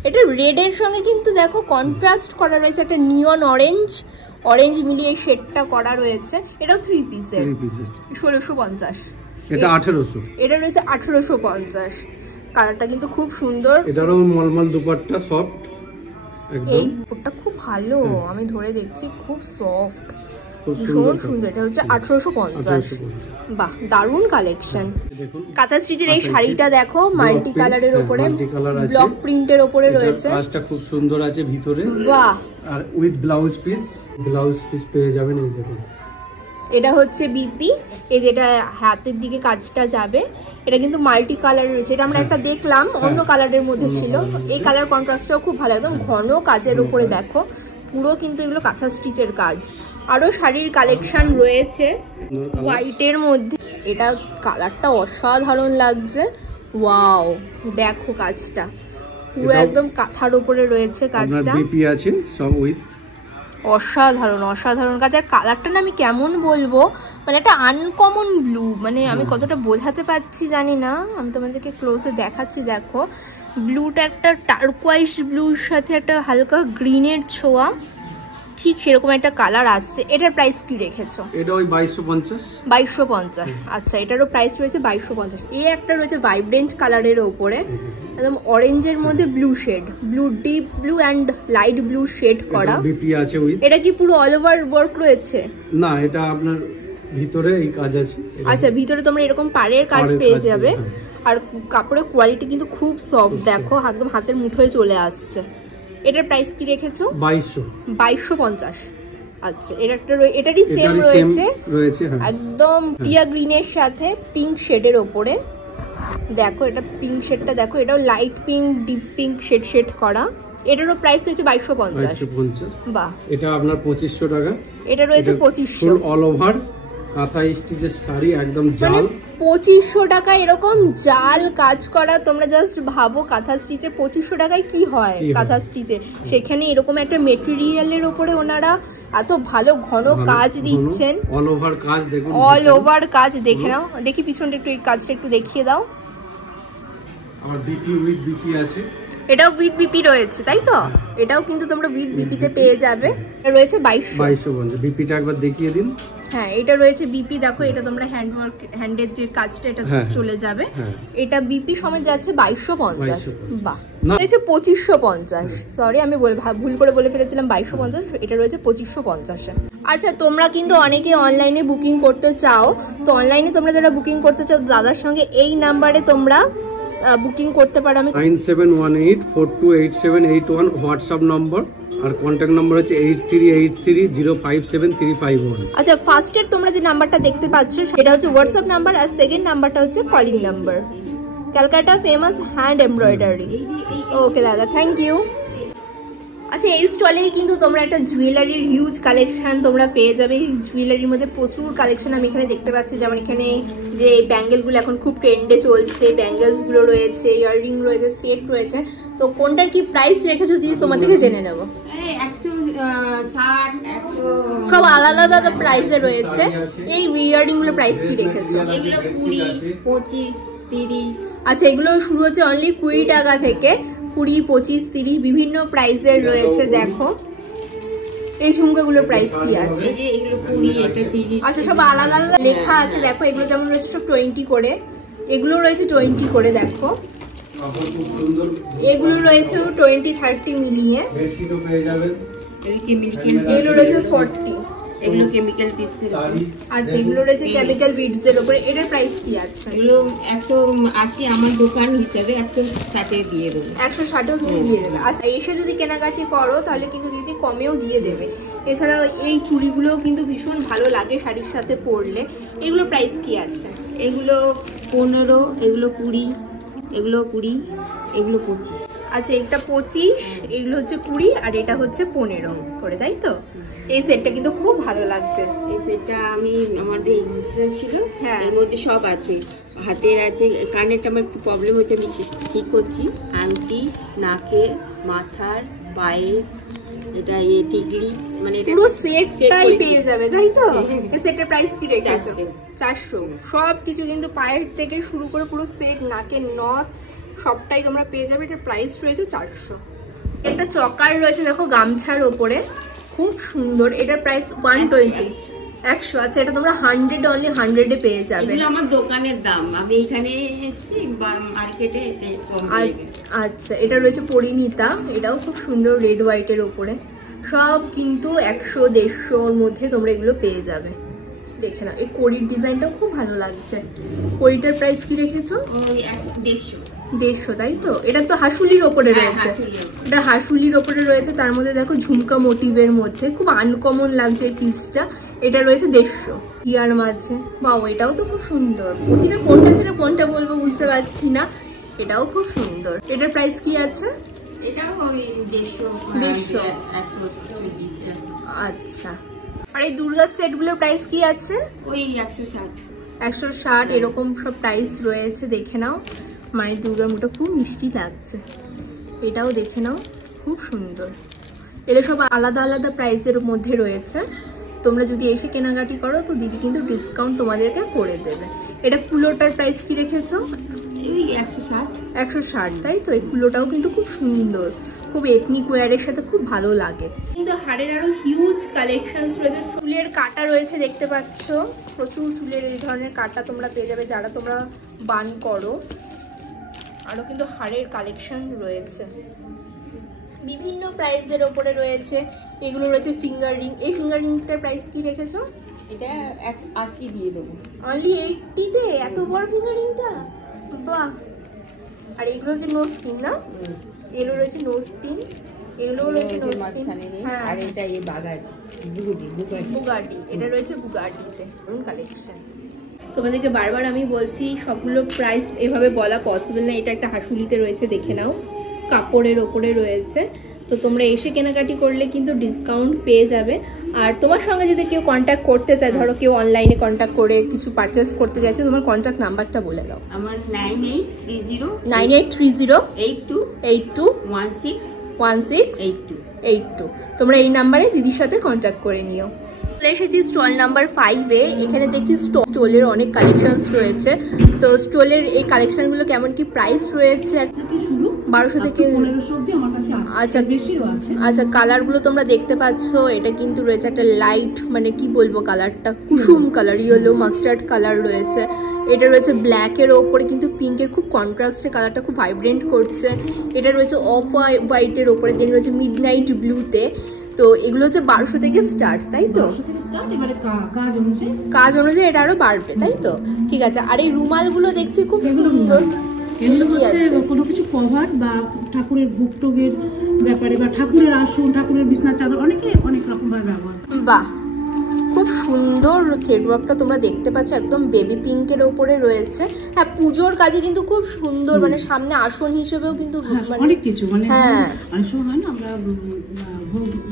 এটা রেড এর সঙ্গে কিন্তু দেখো কন্ট্রাস্ট করা রয়েছে, একটা নিয়ন অরেঞ্জ মিলিয়ে শেডটা করা রয়েছে। এটাও 3 পিসের 1650। এটা 1800। এটা রয়েছে 1850। কালারটা কিন্তু খুব সুন্দর। এটারও মলমল দুপাট্টা, সফট একদম। এই দুপাট্টা খুব ভালো, আমি ধরে দেখছি, খুব সফট, ভীষণ সুন্দর। এটা হচ্ছে 1850। বাহ, দারুণ কালেকশন। কাঁথা স্টিচের এই শাড়িটা দেখো, মাল্টি কালারের উপরে, ব্লক প্রিন্টের উপরে রয়েছে, কাজটা খুব সুন্দর আছে ভিতরে। বাহ, আর উইথ ব্লাউজ পিস পেয়ে যাবেন। এই দেখুন, এটা হচ্ছে বিপি, এই যেটা হাতের দিকে কাজটা যাবে, এটা কিন্তু মাল্টি কালার রয়েছে। এটা আমরা একটা দেখলাম অন্য কালারের মধ্যে ছিল, এই কালার কন্ট্রাস্টটাও খুব ভালো, একদম ঘন কাজের উপরে। দেখো পুরো কিন্তু এগুলো কাঁথা স্টিচের কাজ। আরো শাড়ির কালেকশন রয়েছে হোয়াইটের মধ্যে, এটা কালারটা অসাধারণ লাগছে। ওয়াও, দেখো কাজটা পুরো একদম কাঁথার উপরে রয়েছে কাজটা, বিপি আছে সব উইথ। অসাধারণ কাজ। আর কালারটা না আমি কেমন বলবো, মানে একটা আনকমন ব্লু, মানে আমি কতটা বোঝাতে পারছি জানি না, আমি তোমাদেরকে ক্লোজে দেখাচ্ছি। দেখো ব্লুটা একটা টার্কোয়াইজ ব্লুর সাথে একটা হালকা গ্রিনের ছোঁয়া, ঠিক সেরকম একটা কালার আসছে। এটার প্রাইস কি রেখেছো? এটা ওই 2250। 2250। আচ্ছা, এটারও প্রাইস রয়েছে 2250। এই একটা রয়েছে ভাইব্রেন্ট কালারের উপরে, একদম অরেঞ্জের মধ্যে blue shade, blue deep blue and light blue shade করা। বিপি আছে উইথ। এটা কি পুরো অল ওভার ওয়ার্ক রয়েছে? না, এটা আপনার ভিতরে এই কাজ আছে। আচ্ছা, ভিতরে তোমরা এরকম পাড়ের কাজ পেয়ে যাবে। আর কাপড়ের কোয়ালিটি কিন্তু খুব সফট, দেখো একদম হাতের মুঠোয় চলে আসছে। এটার প্রাইস কি রেখেছো? 2250। আচ্ছা, এটারই সেম রয়েছে, একদম টিয়া গ্রিনের সাথে পিঙ্ক শেডের ওপরে। দেখো এটা পিঙ্ক শেডটা, দেখো এটাও light pink deep pink shade করা। এটারও প্রাইস হচ্ছে 2250। বাহ, এটা আপনার 2500 টাকা। এটা রয়েছে 2500। ফুল অল ওভার কাঁথা স্টিচের শাড়ি, একদম জাল। 2500 টাকা এরকম জাল কাজ করা। তোমরা জাস্ট ভাবো কাঁথা স্টিচে 2500 টাকায় কি হয় কাঁথা স্টিচে, সেখানে এরকম একটা মেটেরিয়ালের উপরে ওনারা এত ভালো ঘন কাজ দিচ্ছেন। অল ওভার কাজ দেখুন, অল ওভার কাজ। দেখে নাও, দেখি পিছনটা একটু, এই কাজটা একটু দেখিয়ে দাও। আর বিপি উইথ বিপি আছে। এটাও উইথ বিপি রয়েছে, তাই তো? এটাও কিন্তু তোমরা উইথ বিপিতে পেয়ে যাবে। এটা রয়েছে 2250। বিপিটা একবার দেখিয়ে দিন। হ্যাঁ, এটা রয়েছে বিপি। দেখো এটা তোমরা হ্যান্ডের যে কাজটা এটা চলে যাবে। এটা বিপি সময় যাচ্ছে 2250। বাহ, রয়েছে 2550। সরি, আমি ভুল করে বলে ফেলেছিলাম 2250। এটা রয়েছে 2550। আচ্ছা, তোমরা কিন্তু অনেকে অনলাইনে বুকিং করতে চাও, তো অনলাইনে তোমরা যারা বুকিং করতে চাও দাদার সঙ্গে এই নাম্বারে তোমরা বুকিং করতে পারো। আমি 9718428781 হোয়াটসঅ্যাপ নম্বর, আর কন্ট্যাক্ট নম্বর হচ্ছে 8383057351। আচ্ছা, ফার্স্টের তোমরা যে নাম্বারটা দেখতে পাচ্ছ সেটা হচ্ছে হোয়াটসঅ্যাপ নাম্বার, আর সেকেন্ড নাম্বারটা হচ্ছে calling number. Calcutta famous hand embroidery. Okay দাদা, থ্যাংক ইউ। আচ্ছা, এই স্টলেই কিন্তু তোমরা একটা জুয়েলারির হিউজ কালেকশন তোমরা পেয়ে যাবে। এই জুয়েলারির মধ্যে প্রচুর কালেকশন আমি এখানে দেখতে পাচ্ছি, যেমন এখানে যে ব্যাঙ্গেলগুলো এখন খুব ট্রেন্ডে চলছে, ব্যাঙ্গেলসগুলো রয়েছে, ইয়াররিং রয়েছে, সেট রয়েছে। তো কোনটার কি প্রাইস রেখেছো দিদি তোমার থেকে জেনে নেবো। সব আলাদা আলাদা প্রাইসে রয়েছে। এই ইয়াররিং গুলো প্রাইস কি রেখেছো? এগুলো 20, 25, 30। আচ্ছা, এগুলো শুরু হচ্ছে অনলি 20 টাকা থেকে, 20, 25, 30 বিভিন্ন প্রাইসের রয়েছে। দেখো এই ঝুমকাগুলোর প্রাইস কি আছে? এই যে এগুলো 20, এটা 30। আচ্ছা, সব আলাদা আলাদা লেখা আছে। দেখো এগুলো যেমন রয়েছে সব 20 করে, এগুলো রয়েছে 20 করে। দেখো এগুলো রয়েছে 20, 30 মিলিয়ে। এগুলো রয়েছে 40। এগুলো কেমিক্যাল বিটসের। আচ্ছা, এগুলো রয়েছে কেমিক্যাল বিটস এর উপরে। এটার প্রাইস কি আছে? এগুলো 180, আমার দোকান হিসাবে 160 এ দিয়ে দেবো। 160 তুমি দিয়ে দেবে। আচ্ছা, এসে যদি কেনাকাটি করো তাহলে কিন্তু দিদি কমেও দিয়ে দেবে। এছাড়াও এই চুড়িগুলোও কিন্তু ভীষণ ভালো লাগে শাড়ির সাথে পরলে। এগুলো প্রাইস কি আছে? এগুলো 15, এগুলো 20, এগুলো 20, এগুলো 25। আচ্ছা, এটা 25, এগুলো হচ্ছে 20, আর এটা হচ্ছে 15 করে, তাই তো? এই সেটটা কিন্তু খুব ভালো লাগছে। এই সেটটা আমি আমাদের এক্সিবিশন ছিল, হ্যাঁ, এর মধ্যে সব আছে। হাতের আছে, কানেরটা আমার একটু প্রবলেম হচ্ছে, আমি ঠিক করছি। আংটি, নাকের, মাথার, পায়ের, এটা টিকলি, মানে পুরো সেটটাই পেয়ে যাবে, তাই তো? এই সেটের প্রাইস কি রেখেছো? 400। সব কিছু কিন্তু পায়ের থেকে শুরু করে পুরো সেট, নাকের নথ সবটাই তোমরা পেয়ে যাবে। এটার প্রাইস রয়েছে 400। একটা চকার রয়েছে দেখো গামছার ওপরে, খুব সুন্দর। এটার প্রাইস 120, 100। আচ্ছা, এটা তোমরা 100 অনলি 100 এ পেয়ে যাবে। এগুলো আমার দোকানের দাম, আমি এখানে এসেছি মার্কেটে কম পেয়ে। আচ্ছা, এটা রয়েছে পরিণীতা, এটাও খুব সুন্দর রেড হোয়াইটের ওপরে। সব কিন্তু 100, 150-র মধ্যে তোমরা এগুলো পেয়ে যাবে। দেখে নাও, এই কড়ির ডিজাইনটাও খুব ভালো লাগছে। কড়িটার প্রাইস কি রেখেছো? ওই 150, 150, তাই তো? এটা তো হাসুলির ওপরে রয়েছে। এটা হাসুলির ওপরে রয়েছে, তার মধ্যে দেখো ঝুমকা মোটিভের মধ্যে খুব আনকমন লাগছে এই পিসটা। এটা রয়েছে 150 ইয়ার মাঝে। বাহ, এটাও তো খুব সুন্দর। প্রতিটা কোনটা ছিল কোনটা বলবো বুঝতে পারছি না। এটাও খুব সুন্দর। এটার প্রাইস কি আছে? এটাও ওই 150, 140। আচ্ছা, আর এই দুর্গা সেটগুলোর প্রাইস কি আছে? ওই 160, 160 এরকম সব প্রাইস রয়েছে। দেখে নাও, মায়ের দুর্গার মুখটা খুব মিষ্টি লাগছে। এটাও দেখে নাও, খুব সুন্দর। এগুলো সব আলাদা আলাদা প্রাইসের মধ্যে রয়েছে। তোমরা যদি এসে কেনাকাটি করো তো দিদি কিন্তু ডিসকাউন্ট তোমাদেরকে করে দেবে। এটা কুলোটার প্রাইস কি রেখেছো? ওই 160, 160, তাই তো? এই কুলোটাও কিন্তু খুব সুন্দর, খুব এথনিক ওয়্যারের সাথে খুব ভালো লাগে। কিন্তু হাড়ের আরো হিউজ কালেকশনস রয়েছে। চুলের কাটা রয়েছে, দেখতে পাচ্ছ প্রচুর চুলের এই ধরনের কাটা তোমরা পেয়ে যাবে যারা তোমরা বান করো। আরো কিন্তু হাড়ের কালেকশন রয়েছে বিভিন্ন প্রাইসের ওপরে রয়েছে। এগুলো রয়েছে ফিঙ্গার রিং। এই ফিঙ্গার রিংটার প্রাইস কি রেখেছো? এটা 80 দিয়ে দেবো। অনলি 80 তে এত বড় ফিঙ্গার রিংটা? বাহ। আর এগুলো হচ্ছে নোজ পিন না? এগুলো রয়েছে নোজ পিন, এগুলো রয়েছে নোজ পিন। হ্যাঁ, আর এটা এই বুগাটি, এটা রয়েছে বুগাটিতে কালেকশন। তোমাদেরকে বারবার আমি বলছি সবগুলো প্রাইস এভাবে বলা পসিবল না। এটা একটা হাসুলিতে রয়েছে, দেখে নাও, কাপড়ের ওপরে রয়েছে। তো তোমরা এসে কেনাকাটি করলে কিন্তু ডিসকাউন্ট পেয়ে যাবে। আর তোমার সঙ্গে যদি কেউ কন্ট্যাক্ট করতে চায়, ধরো কেউ অনলাইনে কন্ট্যাক্ট করে কিছু পারচেস করতে চাইছে, তোমার কন্ট্যাক্ট নাম্বারটা বলে দাও। আমার 9830 82 16 82। তোমরা এই নাম্বারে দিদির সাথে কন্ট্যাক্ট করে নিও। চলে এসেছি স্টল নাম্বার 5-এ। এখানে দেখছি স্টলের অনেক কালেকশনস রয়েছে। তো স্টলের এই কালেকশনগুলো কেমন কি প্রাইস রয়েছে? আর 1200 থেকে 1500 অবধি আমার কাছে আছে। আচ্ছা, বেশিও আছে। আচ্ছা, কালারগুলো তোমরা দেখতে পাচ্ছ। এটা কিন্তু রয়েছে একটা লাইট, মানে কি বলবো, কালারটা কুসুম কালার, ইয়েলো মাস্টার্ড কালার রয়েছে। এটা রয়েছে ব্ল্যাকের ওপরে কিন্তু পিঙ্কের খুব কন্ট্রাস্টে, কালারটা খুব ভাইব্রেন্ট করছে। এটা রয়েছে অফ হোয়াইটের ওপরে, দেন রয়েছে মিডনাইট ব্লুতে। তো এগুলো হচ্ছে 1200 থেকে স্টার্ট, তাই তো? কাজ অনুযায়ী এটা আরো বাড়বে, তাই তো? ঠিক আছে। আর এই রুমালগুলো দেখছি খুব সুন্দর। এগুলো হচ্ছে কোনো কিছু কভার বা ঠাকুরের ভোগ টোগের ব্যাপারে বা ঠাকুরের আসন, ঠাকুরের বিছনা চাদর, অনেকে অনেক রকম ভাবে ব্যবহার। বাহ, খুব সুন্দর থ্রেড ওয়ার্কটা তোমরা দেখতে পাচ্ছ, একদম বেবি পিঙ্কের ওপরে রয়েছে। হ্যাঁ, পুজোর কাজে কিন্তু খুব সুন্দর, মানে সামনে আসন হিসেবেও কিন্তু অনেক কিছু, মানে অনেক সময় হয় না আমরা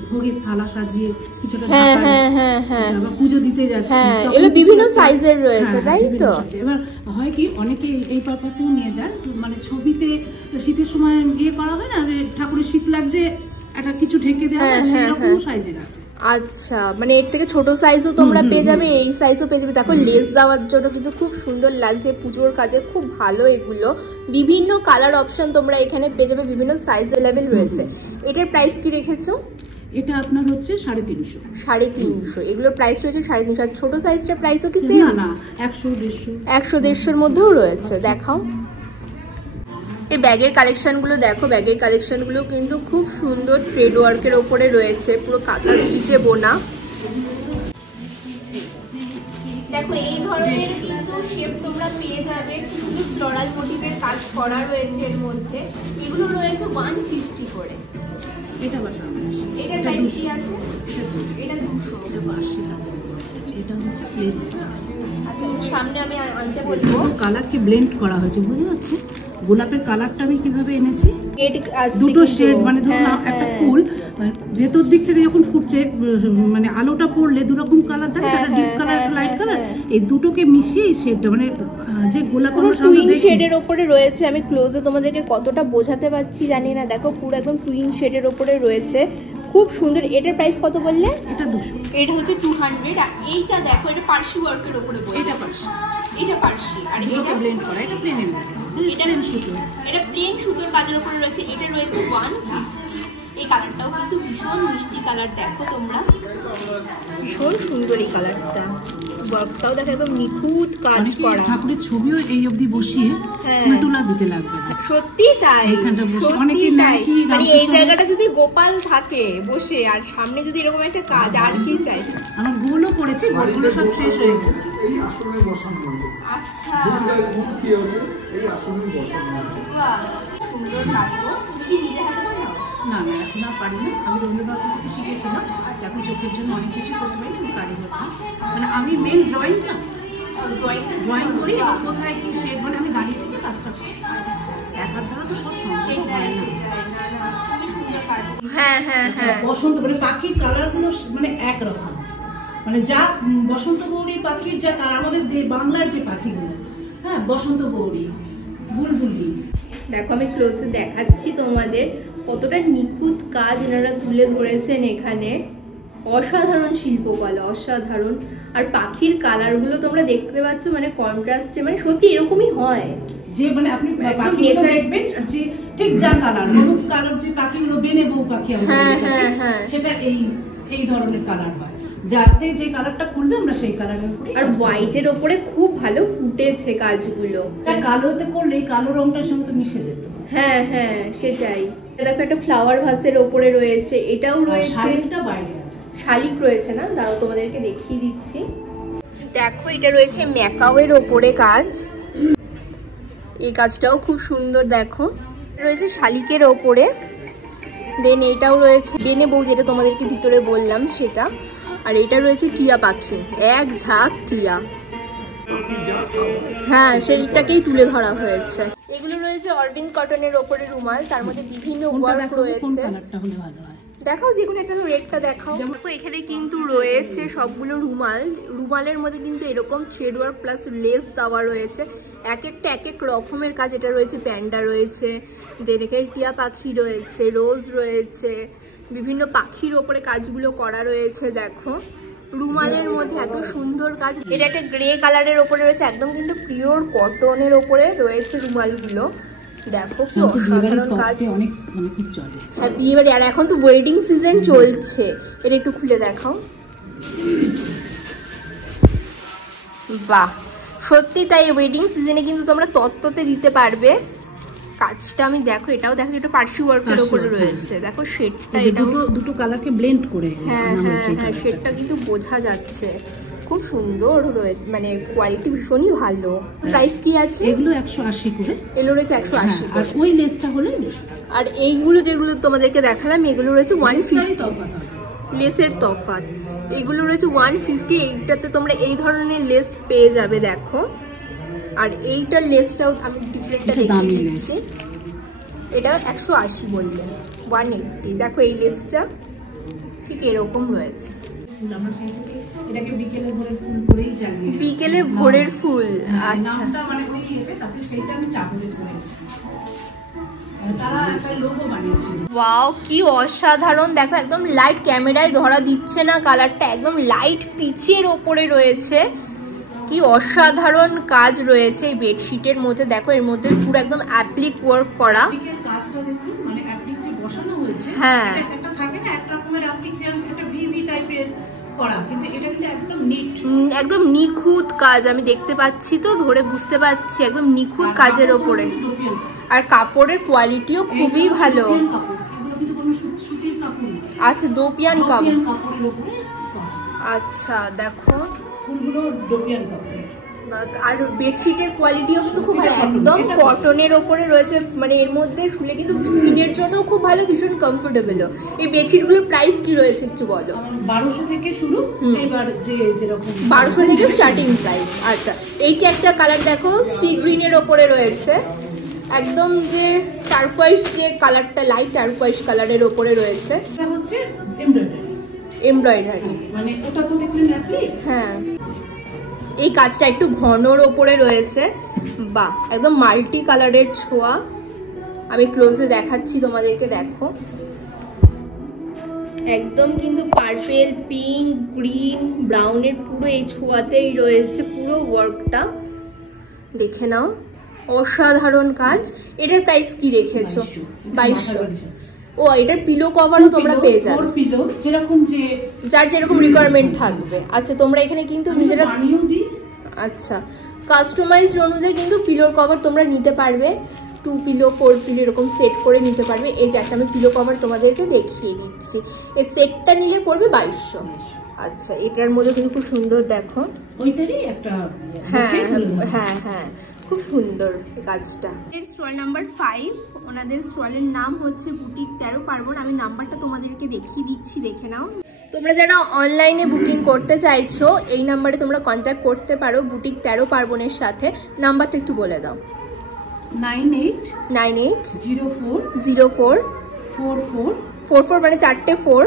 ভোগের থালা সাজিয়ে কিছুটা, আবার পুজো দিতে যাচ্ছি, এগুলো বিভিন্ন সাইজের রয়েছে, তাই তো? এবার হয় কি অনেকে এই পারপাসেও নিয়ে যায়, মানে ছবিতে শীতের সময় ইয়ে করা হয় না, ঠাকুরের শীত লাগছে একটা কিছু ঢেকে দেওয়া, সেরকম সাইজের আছে। আচ্ছা, মানে এর থেকে ছোট সাইজও তোমরা পেয়ে যাবে, এই সাইজও পেয়ে যাবে। দেখো লেস দেওয়ার জন্য কিন্তু খুব সুন্দর লাগছে, পুজোর কাজে খুব ভালো এগুলো। বিভিন্ন কালার অপশন তোমরা এখানে পেয়ে যাবে, বিভিন্ন সাইজ অ্যাভেলেবেল রয়েছে। এটার প্রাইস কি রেখেছো? এটা আপনার হচ্ছে 350। 350, এগুলোর প্রাইস রয়েছে 350। আর ছোট সাইজটার প্রাইসও কি সেম? না না, 100-150 মধ্যেও রয়েছে। দেখাও এই ব্যাগের কালেকশনগুলো, দেখো ব্যাগের কালেকশনগুলো কিন্তু খুব সুন্দর থ্রেড ওয়ার্কের ওপরে রয়েছে, পুরো কাঁথা স্টিচে বোনা। দেখো এই ধরনের কিন্তু শেপ তোমরা পেয়ে যাবে, শুধু ফ্লোরাল মোটিভের কাজ করা রয়েছে এর মধ্যে। এগুলো রয়েছে 150 করে। এটা প্রাইস কি আছে? এটা 200। এটা হচ্ছে প্লেন। আচ্ছা, সামনে আমি আনতে বলবো। কালারকে ব্লেন্ড করা হয়েছে, বোঝা যাচ্ছে? গোলাপের কালারটা আমি কিভাবে এনেছি, দুটো শেড, মানে ধরুন একটা ফুল ভেতর দিক থেকে যখন ফুটছে, মানে আলোটা পড়লে দুরকম কালার থাকে, একটা ডিপ কালার, একটা লাইট কালার, এই দুটোকে মিশিয়ে এই শেডটা, মানে যে গোলাপের টুইন শেডের উপরে রয়েছে। আমি ক্লোজে তোমাদেরকে কতটা বোঝাতে পারছি জানি না, দেখো পুরো একদম টুইন শেডের উপরে রয়েছে, খুব সুন্দর। এটার প্রাইস কত বললে? এটা 200। এটা হচ্ছে 200। আর এইটা দেখো, এটা পার্সি ওয়ার্কের উপরে বলছে। এটা পার্সি, আর এটা ব্লেন্ড করা, এটা প্লেন এমব্রয়ডারি, এটা প্লেন সুতোর কাজের উপরে রয়েছে। এটা রয়েছে 150। এই কালারটাও কিন্তু ভীষণ মিষ্টি কালার, দেখো তোমরা, ভীষণ সুন্দর এই কালারটা। ওয়ার্কটাও দেখো একদম নিখুঁত কাজ করা। ঠাকুরের ছবিও এই অবধি বসিয়ে ফুলটুলা দিতে লাগবে। সত্যি তাই, এখানটা বসে অনেকে নেয় কি, মানে এই জায়গাটা যদি গোপাল থাকে বসে, আর সামনে যদি এরকম একটা কাজ, আর কি চাই। আমার গোলও করেছি, গোলগুলো সব শেষ হয়ে গেছে। এই আসনে বসানো হয়েছে। আচ্ছা, দুর্গার মূর্তি আছে, এই আসনে বসানো হয়েছে। বাহ, সুন্দর কাজ গো। তুমি কি নিজে হাতে বানাও? না না, এখন আর পারি না। আমি রবীন্দ্রনাথ থেকে শিখেছিলাম, এখন চোখের জন্য অনেক কিছু করতে পারি না, কারিগর। মানে আমি মেন ড্রয়িংটা ড্রয়িং করি, কোথায় কি শেড, মানে আমি দাঁড়িয়ে থেকে কাজটা করি, একার দ্বারা তো সব সম্ভব হয় না। বসন্ত মানে পাখির কালারগুলো মানে একরকম, মানে যা বসন্ত গৌরী পাখির যা কালার, আমাদের বাংলার যে পাখিগুলো, হ্যাঁ, বসন্ত গৌরী, বুলবুলি। দেখো আমি ক্লোজে দেখাচ্ছি তোমাদের, কতটা নিখুঁত কাজ এনারা তুলে ধরেছেন এখানে। অসাধারণ শিল্পকলা, অসাধারণ। আর পাখির কালারগুলো তোমরা দেখতে পাচ্ছ, মানে কন্ট্রাস্টে, মানে সত্যি এরকমই হয় যে, মানে আপনি পাখিগুলো দেখবেন যে ঠিক যা কালার, হলুদ কালার যে পাখিগুলো, বেনে বউ পাখি সেটা এই ধরনের কালার হয়, যাতে যে কালারটা খুলবে আমরা সেই কালারের উপরে। আর হোয়াইটের ওপরে খুব ভালো ফুটেছে কাজগুলো। কালোতে করলে কালো রংটার সঙ্গে তো মিশে যেত। হ্যাঁ, সেটাই। দেখো একটা ফ্লাওয়ার ভাসের ওপরে রয়েছে, এটাও রয়েছে, শালিকটা বাইরে আছে, শালিক রয়েছে না, দাঁড়াও তোমাদেরকে দেখিয়ে দিচ্ছি। দেখো এটা রয়েছে ম্যাকাওয়ের ওপরে কাজ, এই কাজটাও খুব সুন্দর। দেখো রয়েছে শালিকের ওপরে, দেন এটাও রয়েছে বেনে বউ, যেটা তোমাদেরকে ভিতরে বললাম সেটা। আর এটা রয়েছে টিয়া পাখি, এক ঝাঁক টিয়া, হ্যাঁ সেটাকেই তুলে ধরা হয়েছে। এগুলো রয়েছে অরবিন্দ কটনের ওপরে রুমাল, তার মধ্যে বিভিন্ন ওয়ার্ক রয়েছে। দেখাও যে কোনো একটা, রেটটা দেখাও। এখানে কিন্তু রয়েছে সবগুলো রুমাল, রুমালের মধ্যে কিন্তু এরকম থ্রেড ওয়ার্ক প্লাস লেস দেওয়া রয়েছে, এক একটা এক এক রকমের কাজ। এটা রয়েছে প্যান্ডা রয়েছে, দেন এখানে টিয়া পাখি রয়েছে, রোজ রয়েছে, বিভিন্ন পাখির ওপরে কাজগুলো করা রয়েছে। দেখো রুমালের মধ্যে এত সুন্দর কাজ। এটা একটা গ্রে কালারের ওপরে রয়েছে, একদম কিন্তু পিওর কটনের ওপরে রয়েছে রুমালগুলো। দেখো কি অসাধারণ কাজ, হ্যাঁ বিয়ে বাড়ি। আর এখন তো ওয়েডিং সিজন চলছে, এটা একটু খুলে দেখাও। বাহ, সত্যি তাই, ওয়েডিং সিজনে কিন্তু তোমরা তত্ত্বতে দিতে পারবে কাজটা। আমি দেখো এটাও দেখো, এটা পার্সি ওয়ার্কের উপরে রয়েছে। দেখো শেডটা, এটা দুটো কালারকে ব্লেন্ড করে, হ্যাঁ শেডটা কিন্তু বোঝা যাচ্ছে, খুব সুন্দর রয়েছে, মানে কোয়ালিটি ভীষণই ভালো। প্রাইস কি আছে? এগুলো 180 করে, এগুলো রয়েছে 180। আর ওই লেসটা হলো 200 টাকা। আর এইগুলো যেগুলো তোমাদেরকে দেখালাম এগুলো রয়েছে 150। তফাৎ হবে, লেসের তফাৎ। এগুলো রয়েছে 150। এইটাতে তোমরা এই ধরনের লেস পেয়ে যাবে, দেখো। আর এইটার লেসটাও আমি ডিফারেন্টটা দেখিয়ে দিচ্ছি। এটা 180 বললেন, 180। দেখো এই লেসটা ঠিক এরকম রয়েছে। এটাকে বিকেলে ভোরের ফুল করেই চালিয়ে, বিকেলে ভোরের ফুল। আচ্ছা, নামটা মানে ওই ইয়েতে, তারপরে সেইটা আমি চাদরে করেছি। তারা একটা লোগো বানিয়েছিল। ওয়াও, কি অসাধারণ! দেখো একদম লাইট, ক্যামেরায় ধরা দিচ্ছে না, কালারটা একদম লাইট পিচের ওপরে রয়েছে। কি অসাধারণ কাজ রয়েছে এই বেডশিটের মধ্যে। দেখো এর মধ্যে পুরো একদম অ্যাপ্লিক ওয়ার্ক করা। কাজটা দেখুন, মানে অ্যাপ্লিক যে বসানো হয়েছে, হ্যাঁ, একটা থাকে না এক রকমের অ্যাপ্লিক, একটা ভিভি টাইপের করা, কিন্তু এটা কিন্তু একদম নিট, একদম নিখুঁত কাজ। আমি দেখতে পাচ্ছি তো, ধরে বুঝতে পারছি, একদম নিখুঁত কাজের ওপরে। আর কাপড়ের কোয়ালিটিও খুবই ভালো। আচ্ছা, দোপিয়ান কাপড়। আচ্ছা, দেখো ফুলগুলো ডোপিয়ান কাপড়। আর বেডশিটের কোয়ালিটিও কিন্তু খুব ভালো, একদম কটনের ওপরে রয়েছে। মানে এর মধ্যে শুলে কিন্তু স্কিনের জন্য খুব ভালো, ভীষণ কমফোর্টেবল। এই বেডশিটগুলোর প্রাইস কি রয়েছে একটু বলো? 1200 থেকে শুরু, এবার যেরকম 1200 থেকে স্টার্টিং প্রাইস। আচ্ছা, এইটা একটা কালার দেখো, সি গ্রিনের ওপরে রয়েছে, একদম যে টার্কোয়াইজ যে কালারটা, লাইট টার্কোয়াইজ কালারের ওপরে রয়েছে। এটা হচ্ছে এমব্রয়ডারি, মানে ওটা তো দেখলেন অ্যাপ্লিক। হ্যাঁ, এই কাজটা একটু ঘনর ওপরে রয়েছে। বাহ, একদম মাল্টি কালারের ছোঁয়া। আমি ক্লোজে দেখাচ্ছি তোমাদেরকে, দেখো একদম কিন্তু পার্পেল, পিঙ্ক, গ্রিন, ব্রাউনের পুরো এই ছোঁয়াতেই রয়েছে পুরো ওয়ার্কটা। দেখে নাও, অসাধারণ কাজ। এটার প্রাইস কি রেখেছো? 2200। ও, এটার পিলো কভারও তোমরা পেয়ে যাবে, পিলো যেরকম যে যার যেরকম রিকোয়ারমেন্ট থাকবে। আচ্ছা, তোমরা এখানে কিন্তু নিজেরা বানিয়েও দিই। আচ্ছা, কাস্টমাইজড অনুযায়ী কিন্তু পিলোর কভার তোমরা নিতে পারবে। 2 পিলো, 4 পিলো এরকম সেট করে নিতে পারবে। এই যে একটা আমি পিলো কভার তোমাদেরকে দেখিয়ে দিচ্ছি, এই সেটটা নিলে পড়বে 2200। আচ্ছা, এটার মধ্যে কিন্তু খুব সুন্দর, দেখো ওইটারই একটা। হ্যাঁ হ্যাঁ হ্যাঁ, খুব সুন্দর কাজটা। এর স্টল নাম্বার 5। ওনাদের স্টলের নাম হচ্ছে বুটিক 13 পার্বণ। আমি নাম্বারটা তোমাদেরকে দেখিয়ে দিচ্ছি, দেখে নাও। তোমরা যারা অনলাইনে বুকিং করতে চাইছো এই নাম্বারে তোমরা কন্ট্যাক্ট করতে পারো বুটিক 13 পার্বণের সাথে। নাম্বারটা একটু বলে দাও। 9804 মানে 4টে 4,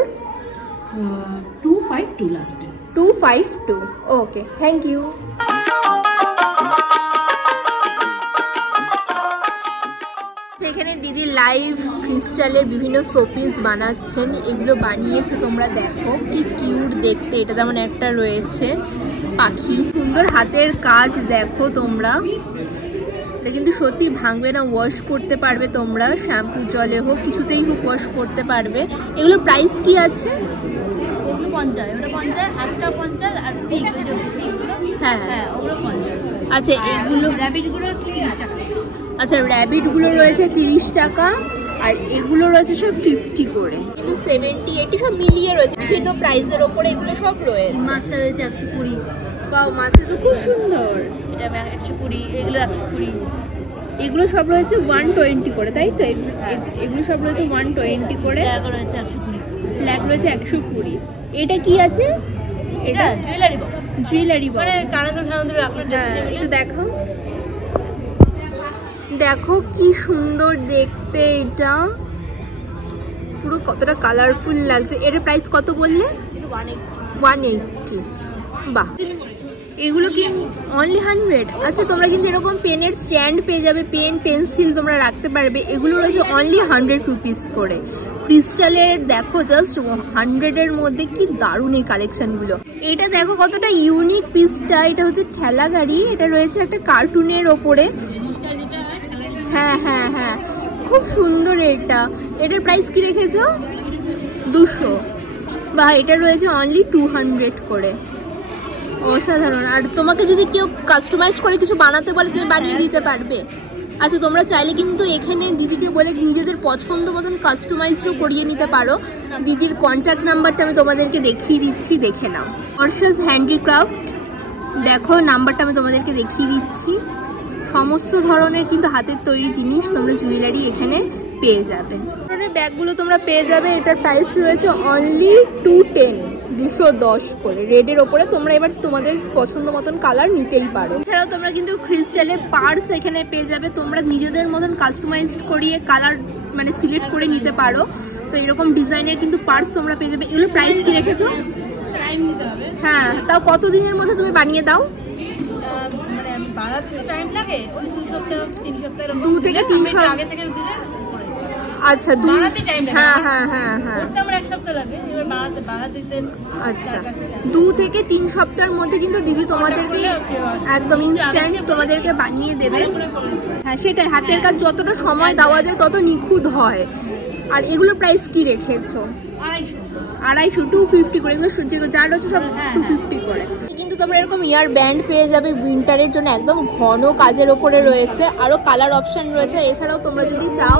252 লাস্টে, 252। ওকে, থ্যাংক ইউ। এখানে দিদি লাইভ ক্রিস্টালের বিভিন্ন শোপিস বানাচ্ছেন। এগুলো বানিয়েছে, তোমরা দেখো কি কিউট দেখতে। এটা যেমন একটা রয়েছে পাখি, সুন্দর হাতের কাজ। দেখো তোমরা, এটা কিন্তু সত্যি ভাঙবে না, ওয়াশ করতে পারবে তোমরা, শ্যাম্পু জলে হোক কিছুতেই হোক ওয়াশ করতে পারবে। এগুলোর প্রাইস কি আছে? 50, ওটা 50, একটা 50, আর পিক, ওই যে পিকগুলো, হ্যাঁ হ্যাঁ ওগুলো 50। আচ্ছা, এগুলো র্যাবিটগুলো 30 টাকা। আচ্ছা, র্যাবিটগুলো রয়েছে 30 টাকা, আর এগুলো রয়েছে সব 50 করে, কিন্তু 70, 80 সব মিলিয়ে রয়েছে বিভিন্ন প্রাইসের ওপরে। এগুলো সব রয়েছে। মাছটা রয়েছে 120। বাহ, মাছটা তো খুব সুন্দর। এটা 120, এগুলো 120। এগুলো সব রয়েছে 120 করে, তাই তো? এগুলো সব রয়েছে 120 করে। ব্ল্যাক রয়েছে 120। ব্ল্যাক রয়েছে 120। এটা কি আছে? এটা জুয়েলারি বক্স। জুয়েলারি বক্স, মানে কানাদুল টানাদুল আপনার একটু দেখো, দেখো কি সুন্দর দেখতে। এটা পুরো কতটা কালারফুল লাগছে। এর প্রাইস কত বললে? 180। বাহ, এগুলো কি অনলি 100? আচ্ছা, তোমরা কিন্তু এরকম পেনের স্ট্যান্ড পেয়ে যাবে, পেন পেন্সিল তোমরা রাখতে পারবে। এগুলো রয়েছে অনলি 100 রুপিস করে। ক্রিস্টালের দেখো জাস্ট 100-এর মধ্যে কি দারুণ এই কালেকশনগুলো। এটা দেখো কতটা ইউনিক পিসটা। এটা হচ্ছে ঠেলা গাড়ি, এটা রয়েছে একটা কার্টুনের ওপরে। হ্যাঁ হ্যাঁ হ্যাঁ, খুব সুন্দর এটা। এটার প্রাইস কি রেখেছো? 200। বা এটা রয়েছে অনলি 200 করে। অসাধারণ। আর তোমাকে যদি কেউ কাস্টমাইজ করে কিছু বানাতে বলে তুমি বানিয়ে দিতে পারবে। আচ্ছা, তোমরা চাইলে কিন্তু এখানে দিদিকে বলে নিজেদের পছন্দ মতন কাস্টমাইজও করিয়ে নিতে পারো। দিদির কন্ট্যাক্ট নাম্বারটা আমি তোমাদেরকে দেখিয়ে দিচ্ছি, দেখে নাও। অর্ষাস হ্যান্ডিক্রাফট, দেখো নাম্বারটা আমি তোমাদেরকে দেখিয়ে দিচ্ছি। সমস্ত ধরনের কিন্তু হাতের তৈরি জিনিস তোমরা জুয়েলারি এখানে পেয়ে যাবে। ব্যাগগুলো তোমরা পেয়ে যাবে, এটার প্রাইস রয়েছে অনলি 210, 210 করে রেডের ওপরে। তোমরা এবার তোমাদের পছন্দ মতন কালার নিতেই পারো। এছাড়াও তোমরা কিন্তু ক্রিস্টালের পার্স এখানে পেয়ে যাবে, তোমরা নিজেদের মতন কাস্টমাইজড করিয়ে কালার মানে সিলেক্ট করে নিতে পারো। তো এরকম ডিজাইনের কিন্তু পার্স তোমরা পেয়ে যাবে। এগুলো প্রাইস কি রেখেছো? টাইম দিতে হবে। হ্যাঁ, তাও কতদিনের মধ্যে তুমি বানিয়ে দাও? মানে বানাতে তো টাইম লাগে, ওই 2 সপ্তাহ 3 সপ্তাহ, 2 থেকে 3 সপ্তাহ আগে থেকে দিলে। আচ্ছা, হ্যাঁ হ্যাঁ হ্যাঁ হ্যাঁ, আমার 1 সপ্তাহ লাগে, এবার বানাতে দিতে। আচ্ছা, 2 থেকে 3 সপ্তাহের মধ্যে কিন্তু দিদি তোমাদেরকে একদম ইনস্ট্যান্ট তোমাদেরকে বানিয়ে দেবে। হ্যাঁ সেটাই, হাতের কাজ যতটা সময় দেওয়া যায় তত নিখুঁত হয়। আর এগুলো প্রাইস কি রেখেছো? 250, 250 করে। এগুলো যার হচ্ছে সব 250 করে। কিন্তু তোমরা এরকম ইয়ার ব্যান্ড পেয়ে যাবে উইন্টারের জন্য, একদম ঘন কাজের ওপরে রয়েছে। আরও কালার অপশান রয়েছে। এছাড়াও তোমরা যদি চাও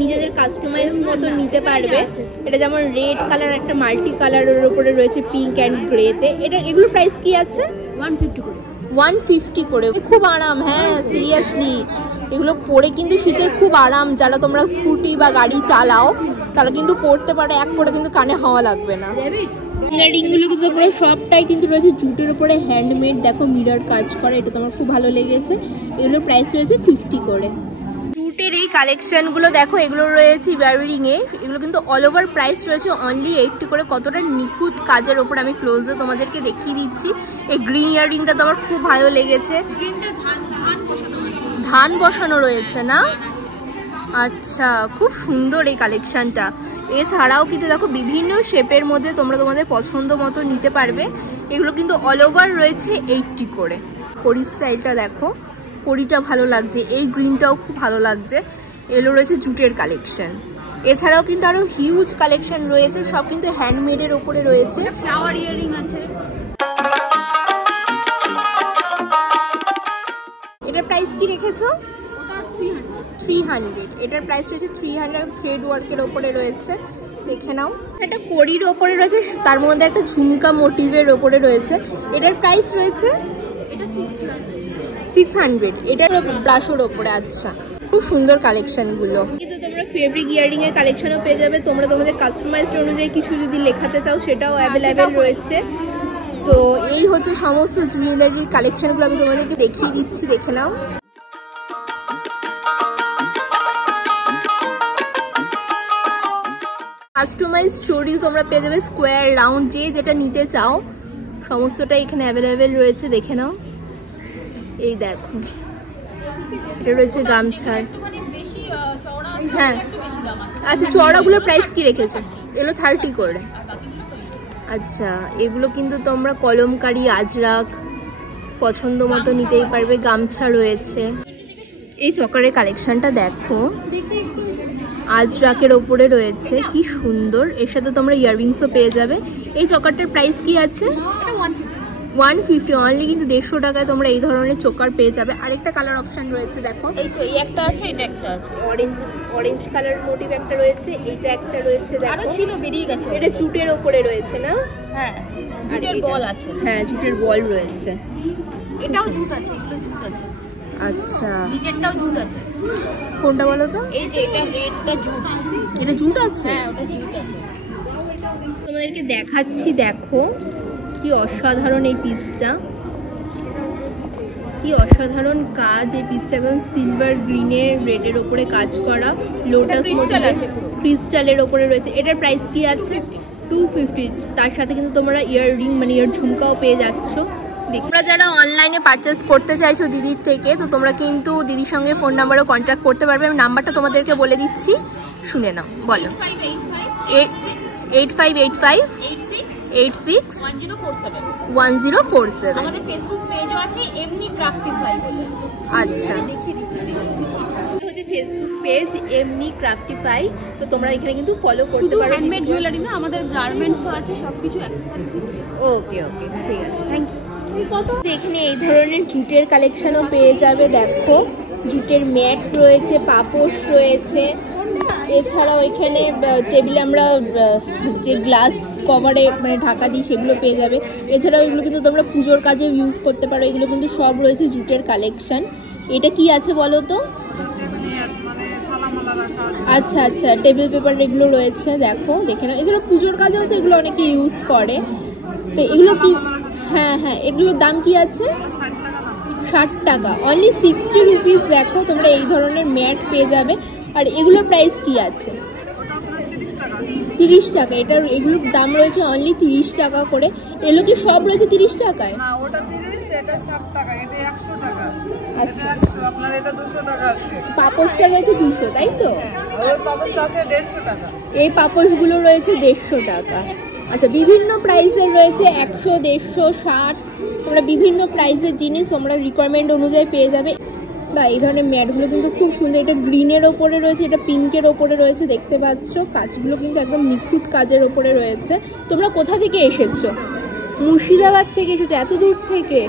নিজেদের কাস্টমাইজ মতো নিতে পারবে। এটা যেমন রেড কালার, একটা মাল্টি কালারের ওপরে রয়েছে পিঙ্ক অ্যান্ড গ্রেতে। এগুলো প্রাইস কি আছে? 150 করে। 150 করে। খুব আরাম, হ্যাঁ সিরিয়াসলি এগুলো পরে কিন্তু শীতে খুব আরাম। যারা তোমরা স্কুটি বা গাড়ি চালাও তারা কিন্তু পরতে পারে, এক পরে কিন্তু কানে হাওয়া লাগবে না। রিংগুলো কিন্তু তোমরা সবটাই কিন্তু রয়েছে জুটের উপরে হ্যান্ডমেড, দেখো মিরর কাজ করা, এটা তোমার খুব ভালো লেগেছে। এগুলোর প্রাইস রয়েছে 50 করে। জুটের এই কালেকশনগুলো দেখো, এগুলো রয়েছে ইয়াররিংয়ে, এগুলো কিন্তু অল ওভার প্রাইস রয়েছে অনলি 80 করে। কতটা নিখুঁত কাজের ওপর আমি ক্লোজে তোমাদেরকে দেখিয়ে দিচ্ছি। এই গ্রিন ইয়াররিংটা তো আমার খুব ভালো লেগেছে। ধান বসানো রয়েছে না? আচ্ছা, খুব সুন্দর এই কালেকশনটা। এছাড়াও কিন্তু দেখো বিভিন্ন শেপের মধ্যে তোমরা তোমাদের পছন্দ মতো নিতে পারবে। এগুলো কিন্তু অল ওভার রয়েছে 80 করে। কড়ি স্টাইলটা দেখো, কড়িটা ভালো লাগছে, এই গ্রিনটাও খুব ভালো লাগছে। এগুলো রয়েছে জুটের কালেকশন। এছাড়াও কিন্তু আরও হিউজ কালেকশন রয়েছে, সব কিন্তু হ্যান্ডমেডের ওপরে রয়েছে। ফ্লাওয়ার ইয়াররিং আছে। এটার প্রাইস কি রেখেছো? 300। এটার প্রাইস রয়েছে 300, থ্রেড ওয়ার্কের ওপরে রয়েছে, দেখে নাও। একটা কড়ির ওপরে রয়েছে, তার মধ্যে একটা ঝুমকা মোটিভের ওপরে রয়েছে। এটার প্রাইস রয়েছে 600। এটার ব্রাশের ওপরে। আচ্ছা, খুব সুন্দর কালেকশনগুলো। কিন্তু তোমরা ফেব্রিক ইয়াররিং এর কালেকশনও পেয়ে যাবে। তোমরা তোমাদের কাস্টমাইজড অনুযায়ী কিছু যদি লেখাতে চাও সেটাও অ্যাভেলেবেল রয়েছে। তো এই হচ্ছে সমস্ত জুয়েলারির কালেকশনগুলো আমি তোমাদেরকে দেখিয়ে দিচ্ছি, দেখে নাও। কাস্টমাইজ স্টোরিও তোমরা পেয়ে যাবে, স্কোয়ার রাউন্ড যে যেটা নিতে চাও সমস্তটাই এখানে অ্যাভেলেবেল রয়েছে, দেখে নাও। এই দেখো, এটা রয়েছে গামছার। হ্যাঁ আচ্ছা, চওড়াগুলোর প্রাইস কি রেখেছো? এগুলো 30 করে। আচ্ছা, এগুলো কিন্তু তোমরা কলমকারি, আজরাক পছন্দ মতো নিতেই পারবে। গামছা রয়েছে। এই চকারের কালেকশনটা দেখো, আজরাকের ওপরে রয়েছে, কি সুন্দর। এর সাথে তোমরা ইয়াররিংসও পেয়ে যাবে। এই চকারটার প্রাইস কি আছে? 150 অনলি। কিন্তু 150 টাকায় তোমরা এই ধরনের চোকার পেয়ে যাবে। আরেকটা কালার অপশন রয়েছে দেখো, এই তো এই একটা আছে, এটা একটা আছে, অরেঞ্জ কালার মোটিভ একটা রয়েছে, এইটা একটা রয়েছে দেখো। আরো ছিল, বেরিয়ে গেছে। এটা জুটের ওপরে রয়েছে না? হ্যাঁ, জুটের বল আছে। হ্যাঁ, জুটের বল রয়েছে। এটাও জুট আছে, এগুলো জুট আছে। আচ্ছা, নিচেরটাও জুট আছে। কোনটা বলো তো? এই যে এটা রেডটা জুট। এটা জুট আছে? হ্যাঁ, ওটা জুট আছে। তোমাদেরকে দেখাচ্ছি, দেখো কি অসাধারণ এই পিসটা, কি অসাধারণ কাজ। এই পিসটা একদম সিলভার গ্রিনের রেডের ওপরে কাজ করা, লোটাস ক্রিস্টাল আছে, ক্রিস্টালের ওপরে রয়েছে। এটার প্রাইস কি আছে? 250। তার সাথে কিন্তু তোমরা ইয়াররিং মানে ইয়ার ঝুমকাও পেয়ে যাচ্ছ। তোমরা যারা অনলাইনে পারচেস করতে চাইছো দিদির থেকে, তো তোমরা কিন্তু দিদির সঙ্গে ফোন নাম্বারও কন্ট্যাক্ট করতে পারবে। আমি নাম্বারটা তোমাদেরকে বলে দিচ্ছি, শুনে নাও। বলো। 8585 86 1047। আমাদের ফেসবুক পেজও আছে, এমনি ক্রাফটিফাই বলে। আচ্ছা, দেখিয়ে দিচ্ছি। হচ্ছে ফেসবুক পেজ এমনি ক্রাফটিফাই। তো তোমরা এখানে কিন্তু ফলো করতে পারো। হ্যান্ডমেড জুয়েলারি না, আমাদের গার্মেন্টসও আছে, সবকিছু অ্যাকসেসরিজ। ওকে ওকে, ঠিক আছে, থ্যাংক ইউ। এখানে এই ধরনের জুটের কালেকশনও পেয়ে যাবে। দেখো, জুটের ম্যাট রয়েছে, পাপোশ রয়েছে, এছাড়াও এখানে টেবিলে আমরা যে গ্লাস কভারে মানে ঢাকা দিই সেগুলো পেয়ে যাবে। এছাড়াও এগুলো কিন্তু তোমরা পুজোর কাজে ইউজ করতে পারো। এগুলো কিন্তু সব রয়েছে জুটের কালেকশন। এটা কি আছে বলো তো? আচ্ছা আচ্ছা, টেবিল পেপার এগুলো রয়েছে, দেখো দেখে নাও। এছাড়া পুজোর কাজেও তো এগুলো অনেকে ইউজ করে। তো এগুলো কি, হ্যাঁ হ্যাঁ, এগুলোর দাম কি আছে? 60 টাকা, অনলি 60 রুপিস। দেখো তোমরা এই ধরনের ম্যাট পেয়ে যাবে। আর এগুলোর প্রাইস কি আছে? 30 টাকা। এটার এগুলোর দাম রয়েছে অনলি 30 টাকা করে। এগুলো কি সব রয়েছে 30 টাকায়? না, ওটা 30, এটা 60 টাকা, এটা 100 টাকা। আচ্ছা, আপনার এটা 200 টাকা আছে। পাপোশটা রয়েছে 200, তাই তো? ওই পাপোশটা আছে 150 টাকা। এই পাপোশগুলো রয়েছে 150 টাকা। আচ্ছা, বিভিন্ন প্রাইসের রয়েছে 100, 150, 60। তোমরা বিভিন্ন প্রাইসের জিনিস তোমরা রিকোয়ারমেন্ট অনুযায়ী পেয়ে যাবে। না, এই ধরনের ম্যাটগুলো কিন্তু খুব সুন্দর। এটা গ্রিনের ওপরে রয়েছে, এটা পিঙ্কের ওপরে রয়েছে, দেখতে পাচ্ছ। কাজগুলো কিন্তু একদম নিখুঁত কাজের ওপরে রয়েছে। তোমরা কোথা থেকে এসেছো? মুর্শিদাবাদ থেকে এসেছো, এত দূর থেকে?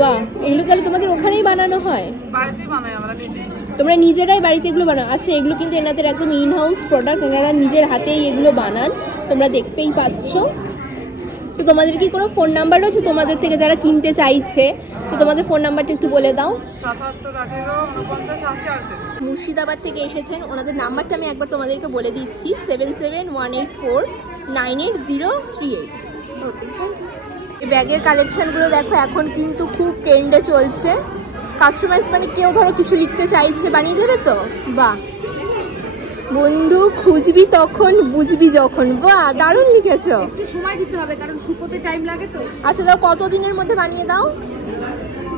বাহ, এগুলো তাহলে তোমাদের ওখানেই বানানো হয়? বাড়িতে বানাই আমরা নিজে। তোমরা নিজেরাই বাড়িতে এগুলো বানাও? আচ্ছা, এগুলো কিন্তু এনাদের একদম ইন হাউস প্রোডাক্ট, ওনারা নিজের হাতেই এগুলো বানান, তোমরা দেখতেই পাচ্ছ। তো তোমাদের কি কোনো ফোন নাম্বার রয়েছে তোমাদের থেকে যারা কিনতে চাইছে? তো তোমাদের ফোন নাম্বারটা একটু বলে দাও। 77 18 49 80 88। মুর্শিদাবাদ থেকে এসেছেন, ওনাদের নাম্বারটা আমি একবার তোমাদেরকে বলে দিচ্ছি, 7718498038। ওকে, থ্যাংক ইউ। এই ব্যাগের কালেকশানগুলো দেখো, এখন কিন্তু খুব ট্রেন্ডে চলছে। কাস্টমাইজ মানে কেউ ধরো কিছু লিখতে চাইছে, বানিয়ে দেবে তো? বাহ বন্ধু, খুঁজবি তখন বুঝবি যখন। বাহ, দারুণ লিখেছো। একটু সময় দিতে হবে কারণ শুকোতে টাইম লাগে তো। আচ্ছা দাও, কত দিনের মধ্যে বানিয়ে দাও?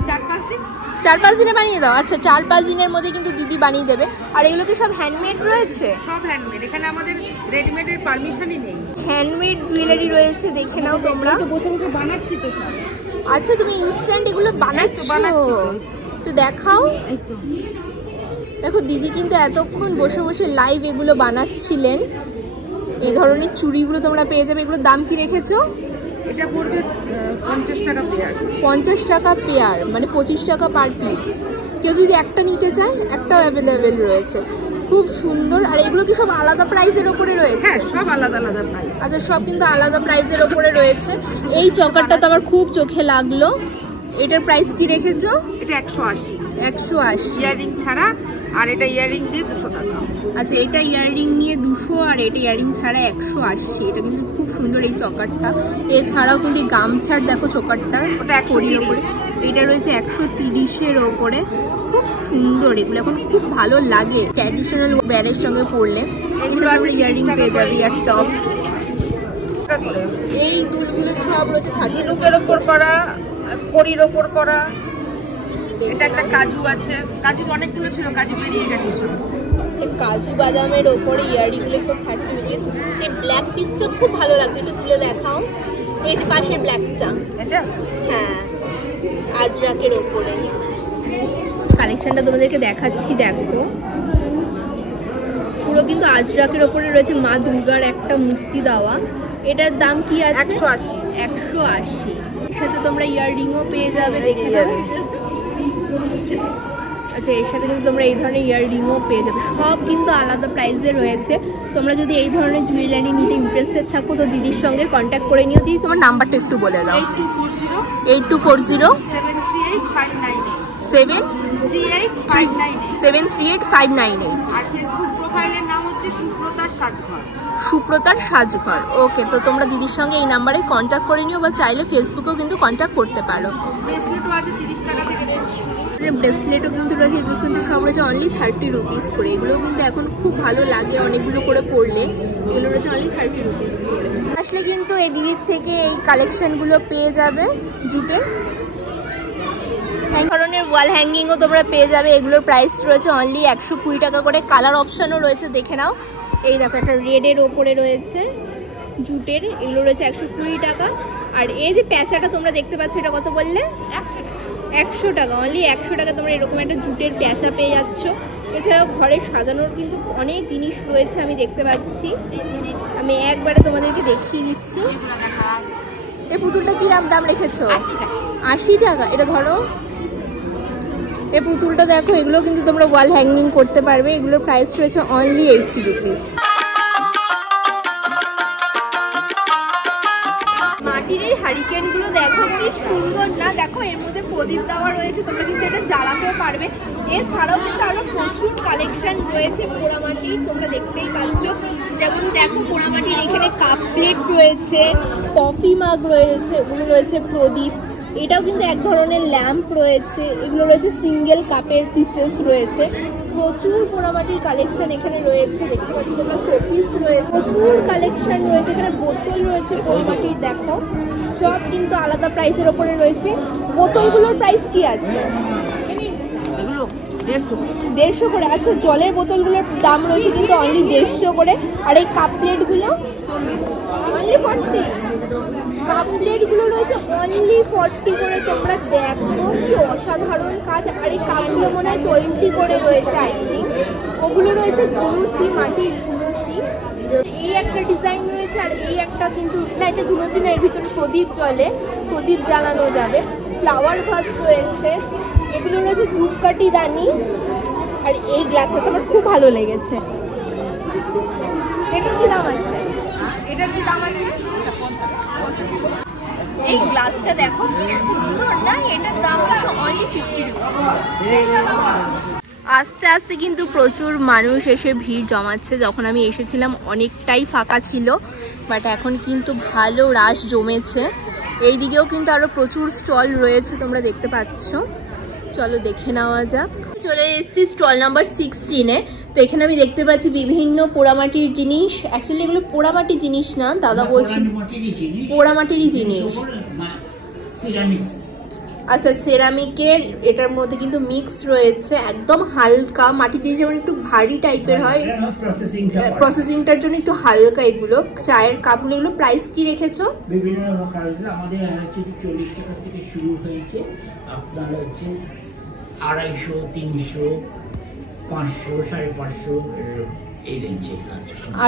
4-5 দিন। 4-5 দিনে বানিয়ে দাও। আচ্ছা, 4-5 দিনের মধ্যে কিন্তু দিদি বানিয়ে দেবে। আর এগুলো কি সব হ্যান্ডমেড রয়েছে? সব হ্যান্ডমেড, এখানে আমাদের রেডিমেডের পারমিশনই নেই। হ্যান্ডমেড জুয়েলারি রয়েছে, দেখে নাও তোমরা। তো বসে বসে বানাচ্ছি তো সব। আচ্ছা, তুমি ইনস্ট্যান্ট এগুলো বানাচ্ছো? একটু দেখাও। দেখো, দিদি কিন্তু এতক্ষণ বসে বসে লাইভ এগুলো বানাচ্ছিলেন। এই ধরনের চুড়িগুলো তোমরা পেয়ে যাবে। এগুলোর দাম কি রেখেছো? এটা পড়বে 50 টাকা পেয়ার। 50 টাকা পেয়ার, মানে 25 টাকা পার পিস। কেউ যদি একটা নিতে চায়, একটাও অ্যাভেলেবেল রয়েছে। খুব সুন্দর। আর এগুলো কি সব আলাদা প্রাইসের ওপরে রয়েছে? হ্যাঁ, সব আলাদা আলাদা প্রাইস। আচ্ছা, সব কিন্তু আলাদা প্রাইসের ওপরে রয়েছে। এই চকারটা তো আমার খুব চোখে লাগলো। এটার প্রাইস কি রেখেছো? এটা 180। 180 ইয়ারিং ছাড়া, আর এটা ইয়ারিং দিয়ে 200 টাকা। আচ্ছা, এটা ইয়াররিং নিয়ে 200, আর এটা ইয়াররিং ছাড়া 180। এটা কিন্তু খুব সুন্দর এই চকারটা। এছাড়াও কিন্তু গামছার দেখো চকারটা, ওটা 130। এটা রয়েছে 130-এর ওপরে। খুব সুন্দর এগুলো, এখন খুব ভালো লাগে ট্র্যাডিশনাল ব্যারের সঙ্গে পরলে। এগুলো আছে ইয়াররিং পেয়ে যাবে, ইয়ার টপ। এই দুলগুলো সব রয়েছে 30 ঝিনুকের ওপর করা, কড়ির ওপর করা। এটা একটা কাজু আছে, কাজুর অনেকগুলো ছিল, কাজু বেরিয়ে গেছে সব। কাজু বাদামের ওপরে ইয়াররিংগুলো সব 30 রুপিস। এই ব্ল্যাক পিসটা খুব ভালো লাগছে, একটু তুলে দেখাও। এই যে পাশের ব্ল্যাকটা, এটা হ্যাঁ, আজরাকের ওপরে। কালেকশনটা তোমাদেরকে দেখাচ্ছি, দেখো পুরো কিন্তু আজরাকের ওপরে রয়েছে মা দুর্গার একটা মূর্তি দেওয়া। এটার দাম কি আছে? 180। 180। এর সাথে তোমরা ইয়াররিংও পেয়ে যাবে, দেখে নাও। আচ্ছা, এর সাথে কিন্তু তোমরা এই ধরনের ইয়াররিংও পেয়ে যাবে। সব কিন্তু আলাদা প্রাইসে রয়েছে। তোমরা যদি এই ধরনের জুয়েলারি নিতে ইন্টারেস্টেড থাকো তো দিদির সঙ্গে কন্ট্যাক্ট করে নিও। দিদি, তোমার নাম্বারটা একটু বলে দাও। 8240 738-598। আর ফেসবুক প্রোফাইলের নাম হচ্ছে সুব্রতার সাজঘর। সুব্রতার সাজঘর। ওকে, তো তোমরা দিদির সঙ্গে এই নাম্বারে কন্ট্যাক্ট করে নিও, বা চাইলে ফেসবুকেও কিন্তু কন্ট্যাক্ট করতে পারো। ব্রেসলেটও আছে 30 টাকা থেকে রেট শুরু। ব্রেসলেটও কিন্তু রয়েছে, এগুলো কিন্তু সব রয়েছে অনলি 30 রুপিস করে। এগুলোও কিন্তু এখন খুব ভালো লাগে অনেকগুলো করে পরলে। এগুলো রয়েছে অনলি 30 রুপিস করে। আসলে কিন্তু এই দিদির থেকে এই কালেকশনগুলো পেয়ে যাবে জুটের। এই ধরনের ওয়াল হ্যাঙ্গিংও তোমরা পেয়ে যাবে। এগুলোর প্রাইস রয়েছে অনলি 120 টাকা করে। কালার অপশানও রয়েছে, দেখে নাও। এই দেখো, একটা রেডের ওপরে রয়েছে জুটের, এগুলো রয়েছে 120 টাকা। আর এই যে প্যাঁচাটা তোমরা দেখতে পাচ্ছ, এটা কত বললে? 100 টাকা। অনলি 100 টাকা তোমরা এরকম একটা জুটের প্যাঁচা পেয়ে যাচ্ছ। এছাড়াও ঘরে সাজানোর কিন্তু অনেক জিনিস রয়েছে, আমি দেখতে পাচ্ছি। আমি একবারে তোমাদেরকে দেখিয়ে দিচ্ছি। এই পুতুলটা কি দাম রেখেছো? 80 টাকা। এটা ধরো, এই পুতুলটা দেখো, এগুলো কিন্তু তোমরা ওয়াল হ্যাঙ্গিং করতে পারবে। এগুলোর প্রাইস রয়েছে অনলি 80 রুপিস। মাটির এই হারিকেনগুলো দেখো কি সুন্দর না, দেখো এর মধ্যে প্রদীপ দেওয়া রয়েছে, তোমরা কিন্তু এটা জ্বালাতেও পারবে। এছাড়াও কিন্তু আরো প্রচুর কালেকশন রয়েছে পোড়ামাটি, তোমরা দেখতেই পাচ্ছ। যেমন দেখো পোড়ামাটির এখানে কাপ প্লেট রয়েছে, কফি মাগ রয়েছে, ওগুলো রয়েছে প্রদীপ। এটাও কিন্তু এক ধরনের ল্যাম্প রয়েছে, এগুলো রয়েছে সিঙ্গেল কাপের পিসেস রয়েছে। প্রচুর পোড়ামাটির কালেকশন এখানে রয়েছে, দেখতে পাচ্ছি তোমরা শোপিস রয়েছে, প্রচুর কালেকশন রয়েছে। এখানে বোতল রয়েছে পোড়ামাটির, দেখো সব কিন্তু আলাদা প্রাইসের ওপরে রয়েছে। বোতলগুলোর প্রাইস কি আছে? 150 করে। আচ্ছা, জলের বোতলগুলোর দাম রয়েছে কিন্তু অনলি 150 করে। আর এই কাপ প্লেটগুলো অনলি 40। কাপ প্লেটগুলো রয়েছে অনলি 40 করে। তোমরা দেখো কি অসাধারণ কাজ। আর এই কাপগুলো মনে হয় 20 করে রয়েছে আই থিঙ্ক। ওগুলো রয়েছে ধুনুচি, মাটির ধুনুচি। এই একটা ডিজাইন রয়েছে, আর এই একটা কিন্তু না, এটা ধুনুচি না, এর ভিতরে প্রদীপ জ্বলে, প্রদীপ জ্বালানো যাবে। ফ্লাওয়ার ভাস রয়েছে, এগুলো রয়েছে ধূপকাঠি দানি। আর এই গ্লাসটা তো আমার খুব ভালো লেগেছে। এটার কি দাম আছে? এটার কি দাম আছে? এই গ্লাসটা দেখো সুন্দর না, এটার দাম আছে অনলি 50 রুপি। আস্তে আস্তে কিন্তু প্রচুর মানুষ এসে ভিড় জমাচ্ছে। যখন আমি এসেছিলাম অনেকটাই ফাঁকা ছিল, বাট এখন কিন্তু ভালো রাশ জমেছে। এই দিকেও কিন্তু আরো প্রচুর স্টল রয়েছে, তোমরা দেখতে পাচ্ছ। চলো দেখে নেওয়া যাক। চলে এসেছি স্টল নাম্বার 16-এ। তো এখানে আমি দেখতে পাচ্ছি বিভিন্ন পোড়ামাটির জিনিস। অ্যাকচুয়ালি এগুলো পোড়ামাটির জিনিস না, দাদা বলছিল পোড়ামাটিরই জিনিস। আচ্ছা, সেরামিকের এটার মধ্যে কিন্তু মিক্স রয়েছে, একদম হালকা। মাটির জিনিস যেমন একটু ভারী টাইপের হয়, প্রসেসিংটার জন্য একটু হালকা। এগুলো চায়ের কাপগুলো, এগুলো প্রাইস কি রেখেছো? বিভিন্ন রকম আমাদের 40 টাকা থেকে শুরু হয়েছে, আপনার হচ্ছে 250, 300, 500, 550 এই রেঞ্জে।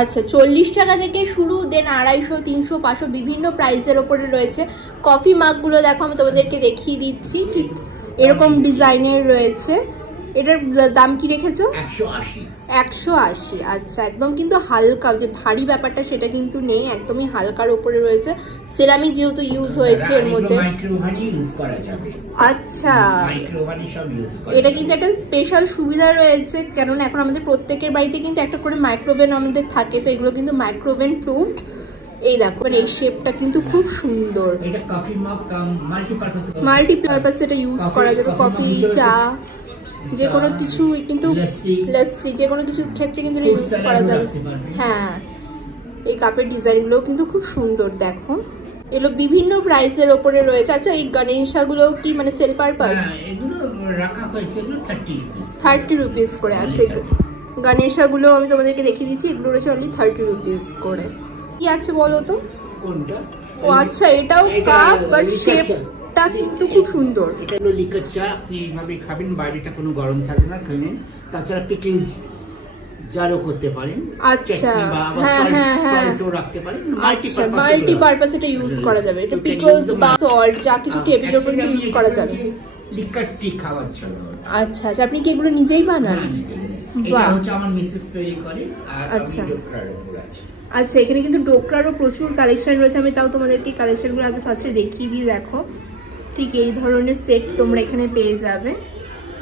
আচ্ছা, 40 টাকা থেকে শুরু, দেন 250, 300, 500 বিভিন্ন প্রাইসের ওপরে রয়েছে। কফি মাগগুলো দেখো, আমি তোমাদেরকে দেখিয়ে দিচ্ছি, ঠিক এরকম ডিজাইনের রয়েছে। এটার দাম কি রেখেছো? 180। আচ্ছা, একদম কিন্তু হালকা, যে ভারী ব্যাপারটা সেটা কিন্তু নেই, একদমই হালকার উপরে রয়েছে। সেরামিক যেহেতু ইউজ হয়েছে এর মধ্যে। আচ্ছা, এটা কিন্তু একটা স্পেশাল সুবিধা রয়েছে, কেননা এখন আমাদের প্রত্যেকের বাড়িতে কিন্তু একটা করে মাইক্রোওভেন আমাদের থাকে। তো এগুলো কিন্তু মাইক্রোওভেন প্রুফড। এই দেখো, এই শেপটা কিন্তু খুব সুন্দর। এটা কফি মাগ মাল্টিপারপাস, এটা ইউজ করা যাবে কফি, চা, যে কোনো কিছু, কিন্তু লস্যি যে কোনো কিছু ক্ষেত্রে কিন্তু ইউজ করা যাবে। হ্যাঁ, এই কাপের ডিজাইনগুলো কিন্তু খুব সুন্দর। দেখো এগুলো বিভিন্ন প্রাইসের ওপরে রয়েছে। আচ্ছা, এই গণেশাগুলো কি মানে সেল পারপাস? এগুলো রাখা হয়েছে, এগুলো 30 রুপিস করে। আচ্ছা, গণেশাগুলো আমি তোমাদেরকে দেখিয়ে দিচ্ছি, এগুলো রয়েছে অনলি 30 রুপিস করে। কি আছে বলো তো? কোনটা? ও আচ্ছা, এটাও কাপ, বাট শেপটা কিন্তু খুব সুন্দর। এটা হলো লিকার চা, আপনি এইভাবে খাবেন, বাইরেটা কোনো গরম থাকবে না, খাবেন। তাছাড়া পিকল জারও করতে পারেন। আচ্ছা, হ্যাঁ হ্যাঁ হ্যাঁ, রাখতে পারেন। আচ্ছা, মাল্টিপারপাস এটা ইউজ করা যাবে। এটা পিকলস বা সল্ট যা কিছু টেবিলের উপর ইউজ করা যাবে। লিকার টি খাওয়ার জন্য। আচ্ছা আচ্ছা, আপনি কি এগুলো নিজেই বানান? বাহ, হচ্ছে আমার মিসেস তৈরি করে। আচ্ছা আচ্ছা, এখানে কিন্তু ডোকরারও প্রচুর কালেকশন রয়েছে। আমি তাও তোমাদেরকে কালেকশনগুলো আগে ফার্স্টে দেখিয়ে দিই। দেখো, ঠিক এই ধরনের সেট তোমরা এখানে পেয়ে যাবে।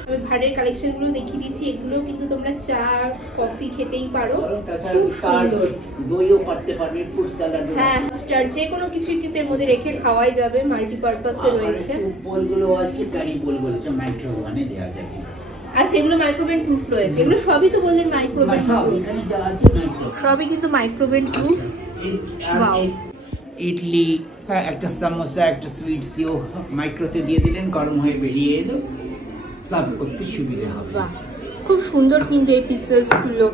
আমি ভাড়ের কালেকশনগুলো দেখিয়ে দিচ্ছি। এগুলো কিন্তু তোমরা চা কফি খেতেই পারো, খুব সুন্দর। দইও করতে পারবে, ফ্রুট স্যালাড, হ্যাঁ, স্টার যে কোনো কিছুই কিন্তু এর মধ্যে রেখে খাওয়াই যাবে। মাল্টিপারপাসে রয়েছে। বোলগুলো আছে, কারি বোলগুলো আছে, মাইক্রোওভেনে দেওয়া যাবে। আচ্ছা, এগুলো মাইক্রোওভেন প্রুফ রয়েছে। এগুলো সবই তো বললেন মাইক্রোওভেন প্রুফ, এখানে যা আছে মাইক্রোওভেন, সবই কিন্তু মাইক্রোওভেন প্রুফ। ওয়াও, ইডলি, হ্যাঁ, একটা সামোসা, একটা সুইটস দিও মাইক্রোতে দিয়ে দিলেন, গরম হয়ে বেরিয়ে এলো, সার্ভ করতে সুবিধা হবে। খুব সুন্দর কিন্তু এই পিসেসগুলো,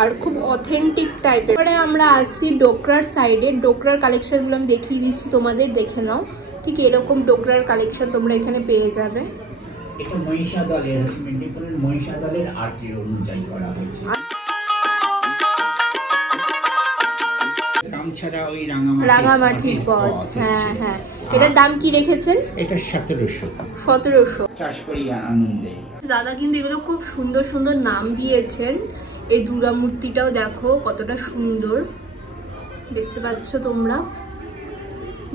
আর খুব অথেন্টিক টাইপের। এবারে আমরা আসছি ডোকরার সাইডে। ডোকরার কালেকশনগুলো আমি দেখিয়ে দিচ্ছি তোমাদের, দেখে নাও। ঠিক এরকম ডোকরার কালেকশন তোমরা এখানে পেয়ে যাবে। এটা মহিষাদলের, মেদিনীপুরের মহিষাদলের আর্টের অনুযায়ী করা হয়েছে। ছাড়া ওই রাঙামাটির পদ। হ্যাঁ হ্যাঁ, এটার দাম কি রেখেছেন? এটা 1700 চাষ করি আনন্দে। দাদা কিন্তু এগুলো খুব সুন্দর সুন্দর নাম দিয়েছেন। এই দুর্গা মূর্তিটাও দেখো কতটা সুন্দর, দেখতে পাচ্ছ তোমরা।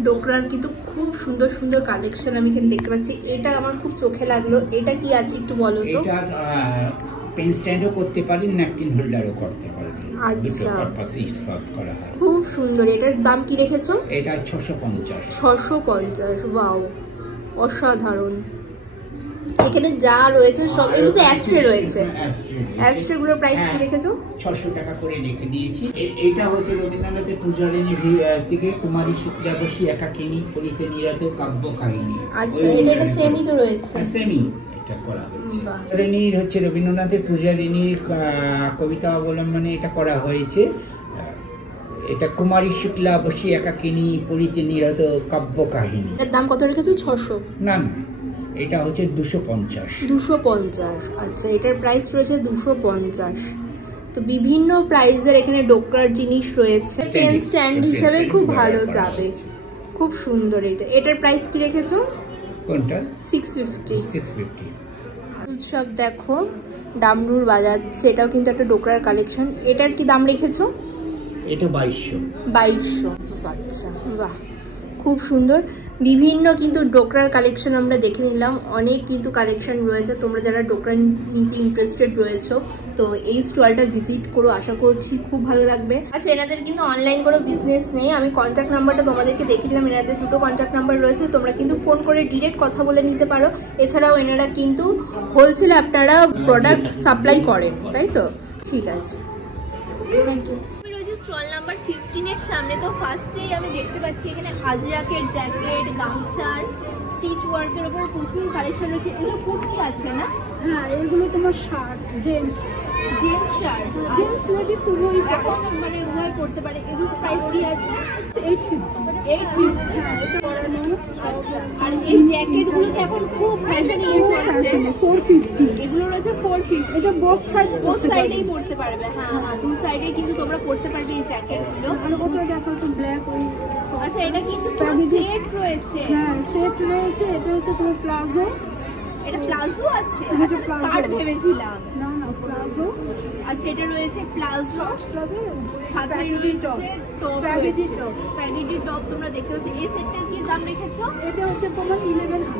ডোকরার কিন্তু খুব সুন্দর সুন্দর কালেকশন আমি এখানে দেখতে পাচ্ছি। এটা আমার খুব চোখে লাগলো। এটা কি আছে একটু বলো তো? এটা পেন স্ট্যান্ডও করতে পারি, ন্যাপকিন হোল্ডারও করতে পারি। আচ্ছা, পারপাসে সার্ভ করা হয়। খুব সুন্দর। এটার দাম কি রেখেছো? এটা 650। 650, ওয়াও, অসাধারণ। এখানে যা রয়েছে সব, এগুলো তো অ্যাস্ট্রে রয়েছে। অ্যাস্ট্রে গুলোর প্রাইস কি রেখেছো? 600 টাকা করে রেখে দিয়েছি। এটা হচ্ছে রবীন্দ্রনাথের পূজারিণী থেকে কুমারী শুক্লাবশী একাকিনী পরিতে নিরত কাব্য কাহিনী। আচ্ছা, এটা সেমই তো রয়েছে। সেমই এটা করা হয়েছে। পূজারিণীর হচ্ছে রবীন্দ্রনাথের পূজারিণীর কবিতা অবলম্বনে এটা করা হয়েছে। এটা কুমারী শুক্লাবশী একাকিনী পরিতে নিরত কাব্য কাহিনী। এর দাম কত রেখেছো? 600? না না, এটা হচ্ছে 250। 250, আচ্ছা, এটার প্রাইস রয়েছে 250। তো বিভিন্ন প্রাইসের এখানে ডোকরার জিনিস রয়েছে। পেন স্ট্যান্ড হিসাবে খুব ভালো যাবে, খুব সুন্দর। এটার প্রাইস কি রেখেছো? কোনটা? 650। সব দেখো ডামরুর বাজাচ্ছে, এটাও কিন্তু একটা ডোকরার কালেকশন। এটার কি দাম রেখেছো? এটা 2200। 2200, আচ্ছা, বাহ, খুব সুন্দর। বিভিন্ন কিন্তু ডোকরার কালেকশন আমরা দেখে নিলাম। অনেক কিন্তু কালেকশন রয়েছে। তোমরা যারা ডোকরা নিতে ইন্টারেস্টেড রয়েছো তো এই স্টলটা ভিজিট করো, আশা করছি খুব ভালো লাগবে। আচ্ছা, এনাদের কিন্তু অনলাইন কোনো বিজনেস নেই। আমি কন্ট্যাক্ট নাম্বারটা তোমাদেরকে দেখে দিলাম। এনাদের দুটো কন্ট্যাক্ট নাম্বার রয়েছে, তোমরা কিন্তু ফোন করে ডিরেক্ট কথা বলে নিতে পারো। এছাড়াও এনারা কিন্তু হোলসেলে আপনারা প্রোডাক্ট সাপ্লাই করেন, তাই তো? ঠিক আছে, থ্যাংক ইউ। স্টল নাম্বার 15 এর সামনে। তো ফার্স্টেই আমি দেখতে পাচ্ছি এখানে আজরাকের জ্যাকেট, গামছার স্টিচ ওয়ার্কের উপর প্রচুর কালেকশন রয়েছে। এগুলো কুর্তি আছে না? হ্যাঁ, এগুলো তোমার shirt, gents shirt, gents ladies উভয়ই এখন মানে উভয় করতে পারে। এগুলোর প্রাইস কি আছে? 850। হ্যাঁ, এটা পরানো। আচ্ছা, আর এই জ্যাকেটগুলোতে এখন খুব ফ্যাশনে চলছে। 450। এগুলো রয়েছে 450। এটা বোথ সাইডেই পড়তে পারবে। হ্যাঁ হ্যাঁ, দু সাইডে কিন্তু তোমরা পড়তে পারবে এই জ্যাকেটগুলো। আর ওটা দেখো তো ব্ল্যাক ওই। আচ্ছা, এটা কিন্তু সেট রয়েছে। হ্যাঁ, সেট রয়েছে। এটা হচ্ছে তোমার প্লাজো। এটা প্লাজো আছে? এটা প্লাজো স্কার্ট ভেবেছিলাম। না না, প্লাজো। আচ্ছা, এটা রয়েছে palazzo, spaghetti top. Spaghetti top তোমরা দেখতে পাচ্ছ। এই সেটটার কি দাম রেখেছো? এটা হচ্ছে তোমার 1100।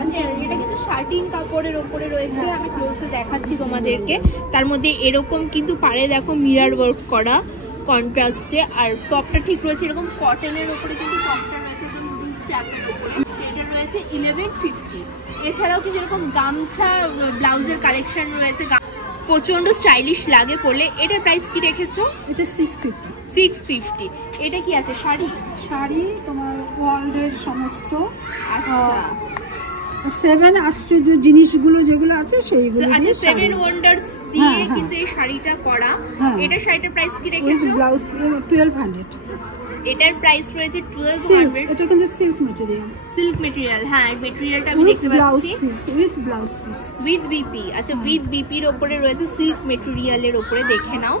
আচ্ছা, এটা কিন্তু শার্টিং কাপড়ের ওপরে রয়েছে। আমি ক্লোজে দেখাচ্ছি তোমাদেরকে। তার মধ্যে এরকম কিন্তু পারে দেখো মিরর ওয়ার্ক করা কন্ট্রাস্টে। আর টপটা ঠিক রয়েছে এরকম কটনের ওপরে, কিন্তু টপটা রয়েছে একদম নুডল স্ট্র্যাপের ওপরে। এটা রয়েছে 1150। এছাড়াও কিন্তু এরকম গামছা ব্লাউজের কালেকশন রয়েছে, প্রচন্ড স্টাইলিশ লাগে পরলে। এটার প্রাইস কি রেখেছো? এটা 650। 650। এটা কি আছে? শাড়ি তোমার ওয়ার্ল্ডের সমস্ত। আচ্ছা, 7 আশ্চর্য জিনিসগুলো যেগুলো আছে সেইগুলো। আচ্ছা, 7 ওয়ান্ডার্স দিয়ে কিন্তু এই শাড়িটা করা। এটা শাড়িটার প্রাইস কি রেখেছো? ব্লাউজ 1200। এটার প্রাইস রয়েছে 1200। এটা কিন্তু সিল্ক ম্যাটেরিয়াল। হ্যাঁ, ম্যাটেরিয়ালটা আমি দেখতে পাচ্ছি। With blouse piece, with BP. আচ্ছা, উইথ বিপির উপরে রয়েছে, সিল্ক ম্যাটেরিয়ালের উপরে, দেখে নাও।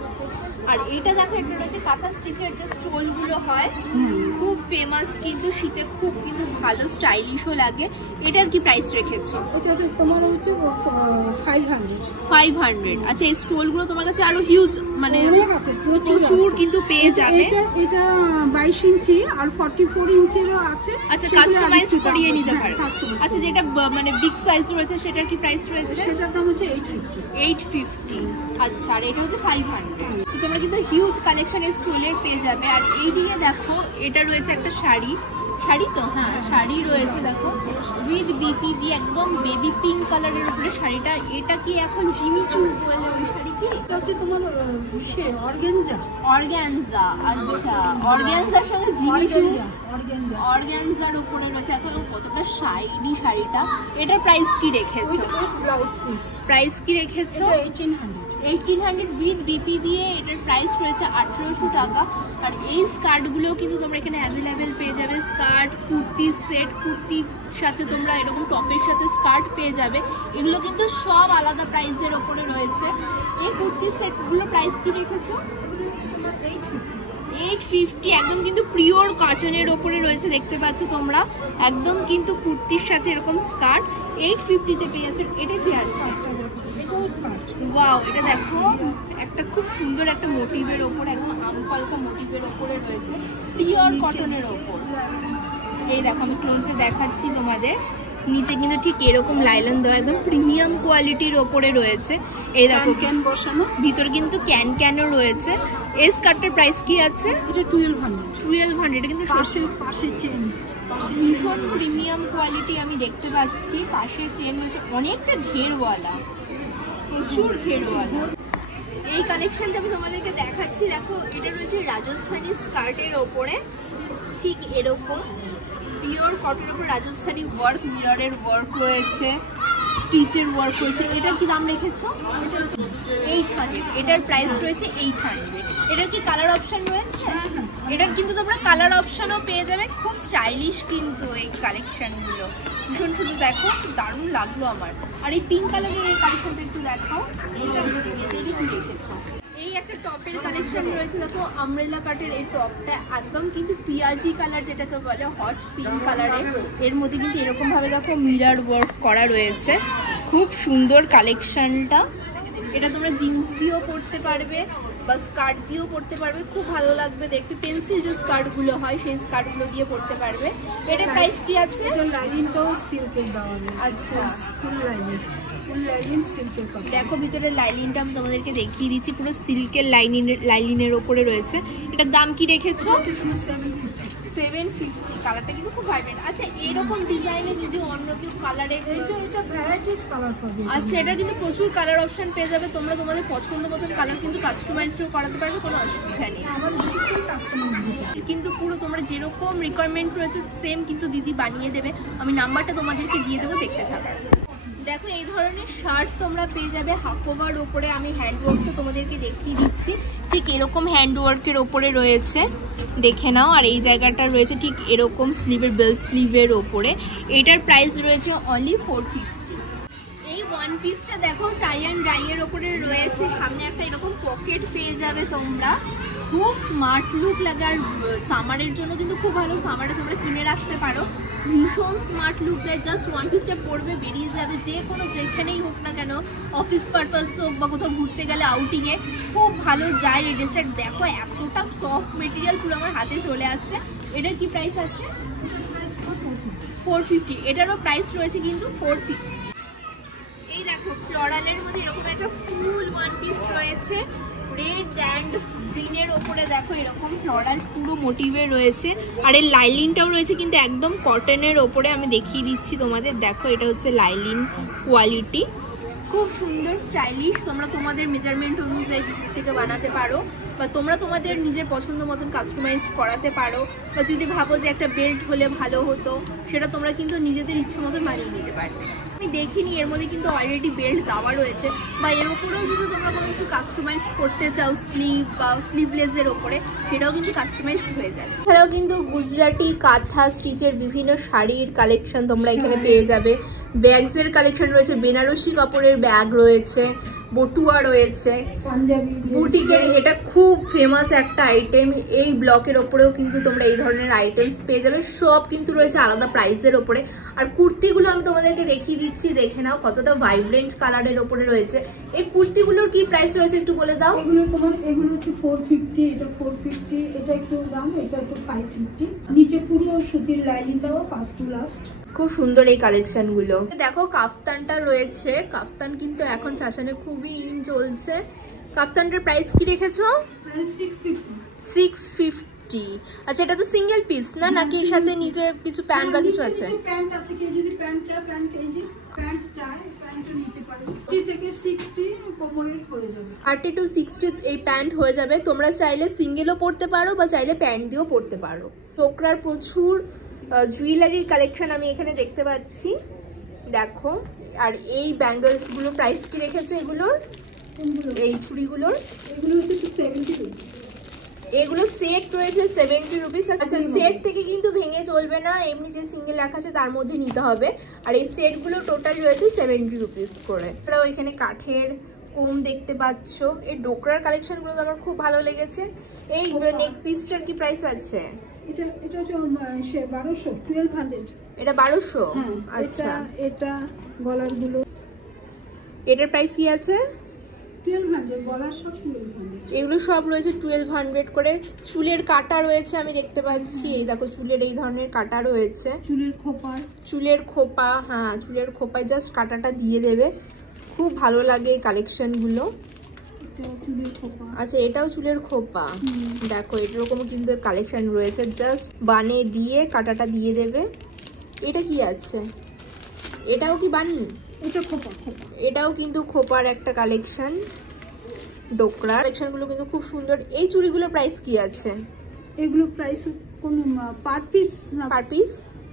আর এটা দেখো, এটা রয়েছে কাঁথা স্টিচের যে স্টোলগুলো হয়, খুব ফেমাস কিন্তু শীতে খুব কিন্তু ভালো স্টাইলিশও লাগে। এটার কি প্রাইস রেখেছো? এটা তোমার হচ্ছে 500। আচ্ছা, এই স্টোলগুলো তোমার কাছে আরো হিউজ মানে প্রচুর কিন্তু পেয়ে যাবে। এটা 22 ইঞ্চি আর 44 ইঞ্চিরও আছে। আচ্ছা, কাস্টমাইজ করিয়ে নিতে পারবে। আচ্ছা, যেটা মানে বিগ সাইজ রয়েছে সেটার কি প্রাইস রয়েছে? সেটার দাম হচ্ছে 850। আচ্ছা, আর এটা হচ্ছে 500। তো তোমরা কিন্তু হিউজ কালেকশনের স্টোলের পেয়ে যাবে। আর এই দিকে দেখো, এটা রয়েছে একটা শাড়ি তো, হ্যাঁ, শাড়ি রয়েছে দেখো উইথ বিপি দিয়ে, একদম বেবি পিঙ্ক কালারের উপরে শাড়িটা। এটা কি এখন জিমিচু বলে ওই শাড়ি? কি এটা হচ্ছে তোমার অর্গানজা। আচ্ছা, অর্গানজার সঙ্গে জিমিচু, অর্গানজার উপরে রয়েছে। এখন কতটা শাইনি শাড়িটা। এটার প্রাইস কি রেখেছো? ব্লাউজ পিস প্রাইস কি রেখেছো? 1800 উইথ বিপি দিয়ে। এটার প্রাইস রয়েছে 1800 টাকা। আর এই স্কার্টগুলোও কিন্তু তোমরা এখানে অ্যাভেলেবেল পেয়ে যাবে। স্কার্ট, কুর্তি সেট, কুর্তির সাথে তোমরা এরকম টপের সাথে স্কার্ট পেয়ে যাবে। এগুলো কিন্তু সব আলাদা প্রাইসের ওপরে রয়েছে। এই কুর্তির সেটগুলো প্রাইস কি রেখেছো? 850 একদম কিন্তু পিওর কটনের ওপরে রয়েছে, দেখতে পাচ্ছ তোমরা, একদম কিন্তু কুর্তির সাথে এরকম স্কার্ট 850 তে পেয়ে যাচ্ছে। এটা কি আছে? ওয়াও, এটা দেখো একটা খুব সুন্দর একটা মোটিভের ওপর, একদম আমপালকা মোটিভের ওপরে রয়েছে, পিওর কটনের ওপর। এই দেখো আমি ক্লোজে দেখাচ্ছি তোমাদের, নিচে কিন্তু ঠিক এরকম লাইলন দেওয়া, একদম প্রিমিয়াম কোয়ালিটির ওপরে রয়েছে। এই দেখো ক্যান বসানো, ভিতর কিন্তু ক্যান ক্যানও রয়েছে। এই স্কার্টটার প্রাইস কি আছে? এটা 1200। 1200। এটা কিন্তু পাশে চেন, ভীষণ প্রিমিয়াম কোয়ালিটি আমি দেখতে পাচ্ছি। পাশে চেন রয়েছে, অনেকটা ঘেরওয়ালা, প্রচুর ঘেরওয়ালা। এই কালেকশনটা আমি তোমাদেরকে দেখাচ্ছি। দেখো এটা রয়েছে রাজস্থানি স্কার্টের ওপরে, ঠিক এরকম পিওর কটনের উপর রাজস্থানি ওয়ার্ক, মিররের ওয়ার্ক রয়েছে, স্টিচের ওয়ার্ক রয়েছে। এটার কি দাম রেখেছো? 800। এটার প্রাইস রয়েছে 800। এটার কি কালার অপশন রয়েছে? এটার কিন্তু তোমরা কালার অপশনও পেয়ে যাবে। খুব স্টাইলিশ কিন্তু এই কালেকশনগুলো, ভীষণ সুন্দর। দেখো দারুণ লাগলো আমার। আর এই পিঙ্ক কালারের এই কালেকশনটা একটু দেখাও, এটা কি দেখেছো? এই একটা টপের কালেকশন রয়েছে, দেখো আমব্রেলা কাটের এই টপটা একদম কিন্তু পিয়াজি কালার, যেটাকে বলে হট পিঙ্ক কালারে। এর মধ্যে কিন্তু এরকম ভাবে দেখো মিরর ওয়ার্ক করা রয়েছে, খুব সুন্দর কালেকশনটা। এটা তোমরা জিন্স দিয়েও পরতে পারবে বা স্কার্ট দিয়েও পরতে পারবে, খুব ভালো লাগবে দেখতে। পেন্সিল যে স্কার্টগুলো হয় সেই স্কার্টগুলো দিয়ে পরতে পারবে। এটার প্রাইস কি আছে? লাইনিংটাও সিল্কের দেওয়া আছে। আচ্ছা, ফুল লাইনিং, ফুল লাইনিং সিল্কের কাপড়। দেখো ভিতরে লাইনিংটা আমি তোমাদেরকে দেখিয়ে দিচ্ছি, পুরো সিল্কের লাইনিংয়ের ওপরে রয়েছে। এটার দাম কি রেখেছো? 750। কালারটা কিন্তু খুব ভাইব্রেন্ট। আচ্ছা, এরকম ডিজাইনে যদি অন্য কেউ কালারে, এটা ভ্যারাইটিস কালার পাবে। আচ্ছা, এটা কিন্তু প্রচুর কালার অপশন পেয়ে যাবে তোমরা। তোমাদের পছন্দ মতন কালার কিন্তু কাস্টমাইজও করাতে পারবে, কোনো অসুবিধা নেই। আমার বুটিকেই কাস্টমাইজ দিতে কিন্তু পুরো তোমরা যেরকম রিকোয়ারমেন্ট রয়েছে সেম কিন্তু দিদি বানিয়ে দেবে। আমি নাম্বারটা তোমাদেরকে দিয়ে দেবো, দেখতে থাকো। দেখো এই ধরনের শার্ট তোমরা পেয়ে যাবে হাকোভার ওপরে। আমি হ্যান্ডওয়ার্কটা তোমাদেরকে দেখিয়ে দিচ্ছি, ঠিক এরকম হ্যান্ডওয়ার্কের ওপরে রয়েছে, দেখে নাও। আর এই জায়গাটা রয়েছে ঠিক এরকম স্লিভের, বেল স্লিভের ওপরে। এটার প্রাইস রয়েছে অনলি 450। এই ওয়ান পিসটা দেখো টাই অ্যান্ড ডাইয়ের ওপরে রয়েছে, সামনে একটা এরকম পকেট পেয়ে যাবে তোমরা, খুব স্মার্ট লুক লাগে। আর সামারের জন্য কিন্তু খুব ভালো, সামারে তোমরা কিনে রাখতে পারো, ভীষণ স্মার্ট লুক দেয়। জাস্ট ওয়ান পিসটা পরবে, বেরিয়ে যাবে, যে কোনো যেখানেই হোক না কেন, অফিস পারপাস হোক বা কোথাও ঘুরতে গেলে আউটিংয়ে খুব ভালো যায় এই ড্রেসটা। দেখো এতটা সফট মেটেরিয়াল, পুরো আমার হাতে চলে আসছে। এটার কি প্রাইস আছে? 450। এটারও প্রাইস রয়েছে কিন্তু 450। এই দেখো ফ্লোরালের মধ্যে এরকম একটা ফুল ওয়ান পিস রয়েছে, রেড অ্যান্ড গ্রিনের ওপরে। দেখো এরকম ফ্লোরাল পুরো মোটিভের রয়েছে, আর এর লাইলিনটাও রয়েছে কিন্তু একদম কটনের ওপরে। আমি দেখিয়ে দিচ্ছি তোমাদের, দেখো এটা হচ্ছে লাইলিন কোয়ালিটি, খুব সুন্দর স্টাইলিশ। তোমরা তোমাদের মেজারমেন্ট অনুযায়ী থেকে বানাতে পারো, বা তোমরা তোমাদের নিজের পছন্দ মতন কাস্টমাইজ করাতে পারো, বা যদি ভাবো যে একটা বেল্ট হলে ভালো হতো, সেটা তোমরা কিন্তু নিজেদের ইচ্ছে মতন বানিয়ে নিতে পারবে। আমি দেখিনি, এর মধ্যে কিন্তু অলরেডি বেল্ট দেওয়া রয়েছে, বা এর ওপরেও যদি তোমরা কোনো কিছু কাস্টমাইজ করতে চাও স্লিভ বা স্লিভলেসের ওপরে, সেটাও কিন্তু কাস্টমাইজড হয়ে যাবে। এছাড়াও কিন্তু গুজরাটি কাঁথা স্টিচের বিভিন্ন শাড়ির কালেকশন তোমরা এখানে পেয়ে যাবে। ব্যাগসের কালেকশন রয়েছে, বেনারসি কাপড়ের ব্যাগ রয়েছে, বটুয়া রয়েছে, বুটিকের এটা খুব ফেমাস একটা আইটেম। এই ব্লকের ওপরেও কিন্তু তোমরা এই ধরনের আইটেমস পেয়ে যাবে, সব কিন্তু রয়েছে আলাদা প্রাইসের ওপরে। আর কুর্তিগুলো আমি তোমাদেরকে দেখিয়ে দিচ্ছি, দেখে নাও কতটা ভাইব্রেন্ট কালারের ওপরে রয়েছে। এই কুর্তিগুলোর কি প্রাইস রয়েছে একটু বলে দাও। এগুলো হচ্ছে 450, এটা 450, এটা একটু দাম, এটা একটু 550। নিচে পুরো সুতির লাইনিং দেওয়া, ফার্স্ট টু লাস্ট। খুব সুন্দর এই কালেকশন গুলো। দেখো কাফতানটা রয়েছে, কাফতান কিন্তু এখন ফ্যাশনে খুবই ইন চলছে। কাফতানটার প্রাইস কি রেখেছো? 650। আচ্ছা, এটা তো সিঙ্গেল পিস না, নাকি এর সাথে নিচে কিছু প্যান্ট বা কিছু আছে? প্যান্ট আছে, কেউ যদি প্যান্ট চায়, প্যান্ট চায় প্যান্টটা নিতে পারো। 30 থেকে 60 কোমরের হয়ে যাবে, 30 to 60 এই প্যান্ট হয়ে যাবে। তোমরা চাইলে সিঙ্গেলও পরতে পারো বা চাইলে প্যান্ট দিয়েও পরতে পারো। টোকরার প্রচুর জুয়েলারির কালেকশন আমি এখানে দেখতে পাচ্ছি, দেখো। আর এই ব্যাঙ্গলসগুলো প্রাইস কি রেখেছো এগুলোর? এই চুড়িগুলোর এগুলো হচ্ছে 70 রুপিস। এগুলো সেট রয়েছে 70 রুপিস। আচ্ছা, সেট থেকে কিন্তু ভেঙে চলবে না, এমনি যে সিঙ্গেল রাখা আছে তার মধ্যে নিতে হবে। আর এই সেটগুলো টোটাল রয়েছে 70 রুপিস করে। এছাড়াও এখানে কাঠের কোম দেখতে পাচ্ছ। এই ডোকরার কালেকশনগুলো তো আমার খুব ভালো লেগেছে। এই নেক পিসটার কি প্রাইস আছে? এটা 1200, 1200। এটা 1200? আচ্ছা। এটা গলারগুলো, এটার প্রাইস কি আছে? 1200। গলার সব 1200। এগুলো সব রয়েছে 1200 করে। চুলের কাটা রয়েছে আমি দেখতে পাচ্ছি। এই দেখো চুলের এই ধরনের কাটা রয়েছে। চুলের খোপা, হ্যাঁ চুলের খোপায় জাস্ট কাটাটা দিয়ে দেবে। খুব ভালো লাগে এই কালেকশনগুলো। আচ্ছা এটাও চুলের খোপা, দেখো এরকম কিন্তু কালেকশন রয়েছে। জাস্ট বানে দিয়ে কাটাটা দিয়ে দেবে। এটা কি আছে? এটাও কি বানি? এটা খোপা। এটাও কিন্তু খোপার একটা কালেকশন। ডোকরা কালেকশনগুলো কিন্তু খুব সুন্দর। এই চুড়িগুলোর প্রাইস কি আছে? এগুলো প্রাইস কোন পার পিস না?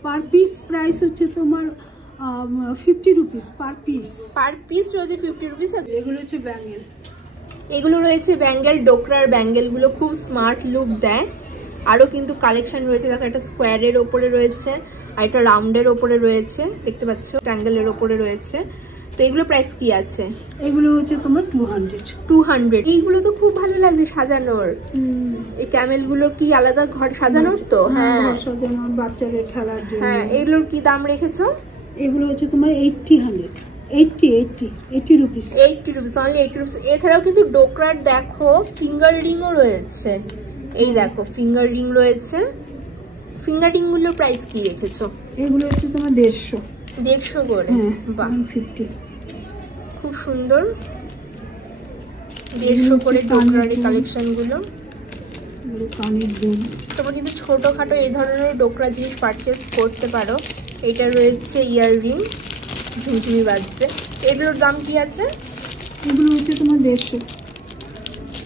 পার পিস প্রাইস হচ্ছে তোমার 50 rupees per piece. Per piece রয়েছে 50 রুপিস। এগুলো হচ্ছে ব্যাঙ্গেল। এগুলো রয়েছে ব্যাঙ্গেল। ডোকরার ব্যাঙ্গেলগুলো খুব স্মার্ট লুক দেয়। আরও কিন্তু কালেকশন রয়েছে, দেখো একটা স্কোয়ারের ওপরে রয়েছে আর একটা রাউন্ডের ওপরে রয়েছে, দেখতে পাচ্ছ ট্যাঙ্গেলের ওপরে রয়েছে। তো এগুলো প্রাইস কি আছে? এগুলো হচ্ছে তোমার 200। এইগুলো তো খুব ভালো লাগছে সাজানোর। এই ক্যামেলগুলো কি আলাদা ঘর সাজানোর তো? হ্যাঁ সাজানো, বাচ্চাদের খেলার জন্য। হ্যাঁ এগুলোর কি দাম রেখেছো? এগুলো হচ্ছে তোমার 80 রুপিস। 80 rupees, only 80 rupees. এছাড়াও কিন্তু ডোকরার দেখো ফিঙ্গার রিংও রয়েছে। এই দেখো ফিঙ্গার রিং রয়েছে। ফিঙ্গার রিং গুলোর প্রাইস কি রেখেছো? এগুলো হচ্ছে তোমার 150 করে। বাহ 50, খুব সুন্দর। 150 করে ডোকরার এই কালেকশনগুলো। তোমরা কিন্তু ছোটখাটো এই ধরনের ডোকরা জিনিস পারচেস করতে পারো। এটা রয়েছে ইয়ার রিং, ঝুমঝুমি বাজছে। এগুলোর দাম কি আছে? এগুলো হচ্ছে তোমার 150।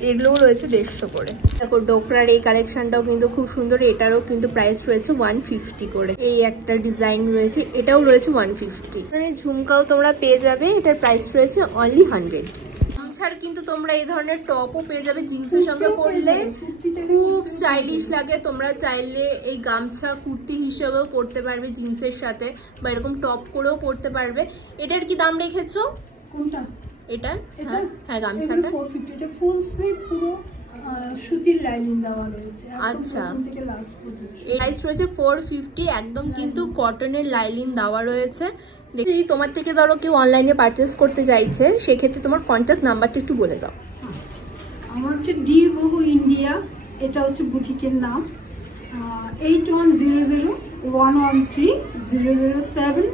এগুলোও রয়েছে 150 করে। দেখো ডোকরার এই কালেকশনটাও কিন্তু খুব সুন্দর। এটারও কিন্তু প্রাইস রয়েছে 150 করে। এই একটা ডিজাইন রয়েছে, এটাও রয়েছে 150। ঝুমকাও তোমরা পেয়ে যাবে, এটার প্রাইস রয়েছে অনলি 100। গামছার কিন্তু তোমরা এই ধরনের টপও পেয়ে যাবে, জিন্সের সঙ্গে পরলে খুব স্টাইলিশ লাগে। তোমরা চাইলে এই গামছা কুর্তি হিসেবেও পরতে পারবে জিন্সের সাথে, বা এরকম টপ করেও পরতে পারবে। এটার কি দাম রেখেছো? কোনটা? এটার? হ্যাঁ গামছাটা 450। এটা ফুল স্লিভ, পুরো সুতির লাইনিং দেওয়া রয়েছে। আচ্ছা থেকে লাস্ট পর্যন্ত এই প্রাইস রয়েছে 450, একদম কিন্তু কটনের লাইনিং দেওয়া রয়েছে। যদি তোমার থেকে ধরো কেউ অনলাইনে পারচেস করতে চাইছে, সেক্ষেত্রে তোমার কন্ট্যাক্ট নাম্বারটা একটু বলে দাও। আমার হচ্ছে ডি বহু ইন্ডিয়া, এটা হচ্ছে বুটিকের নাম। 8100113007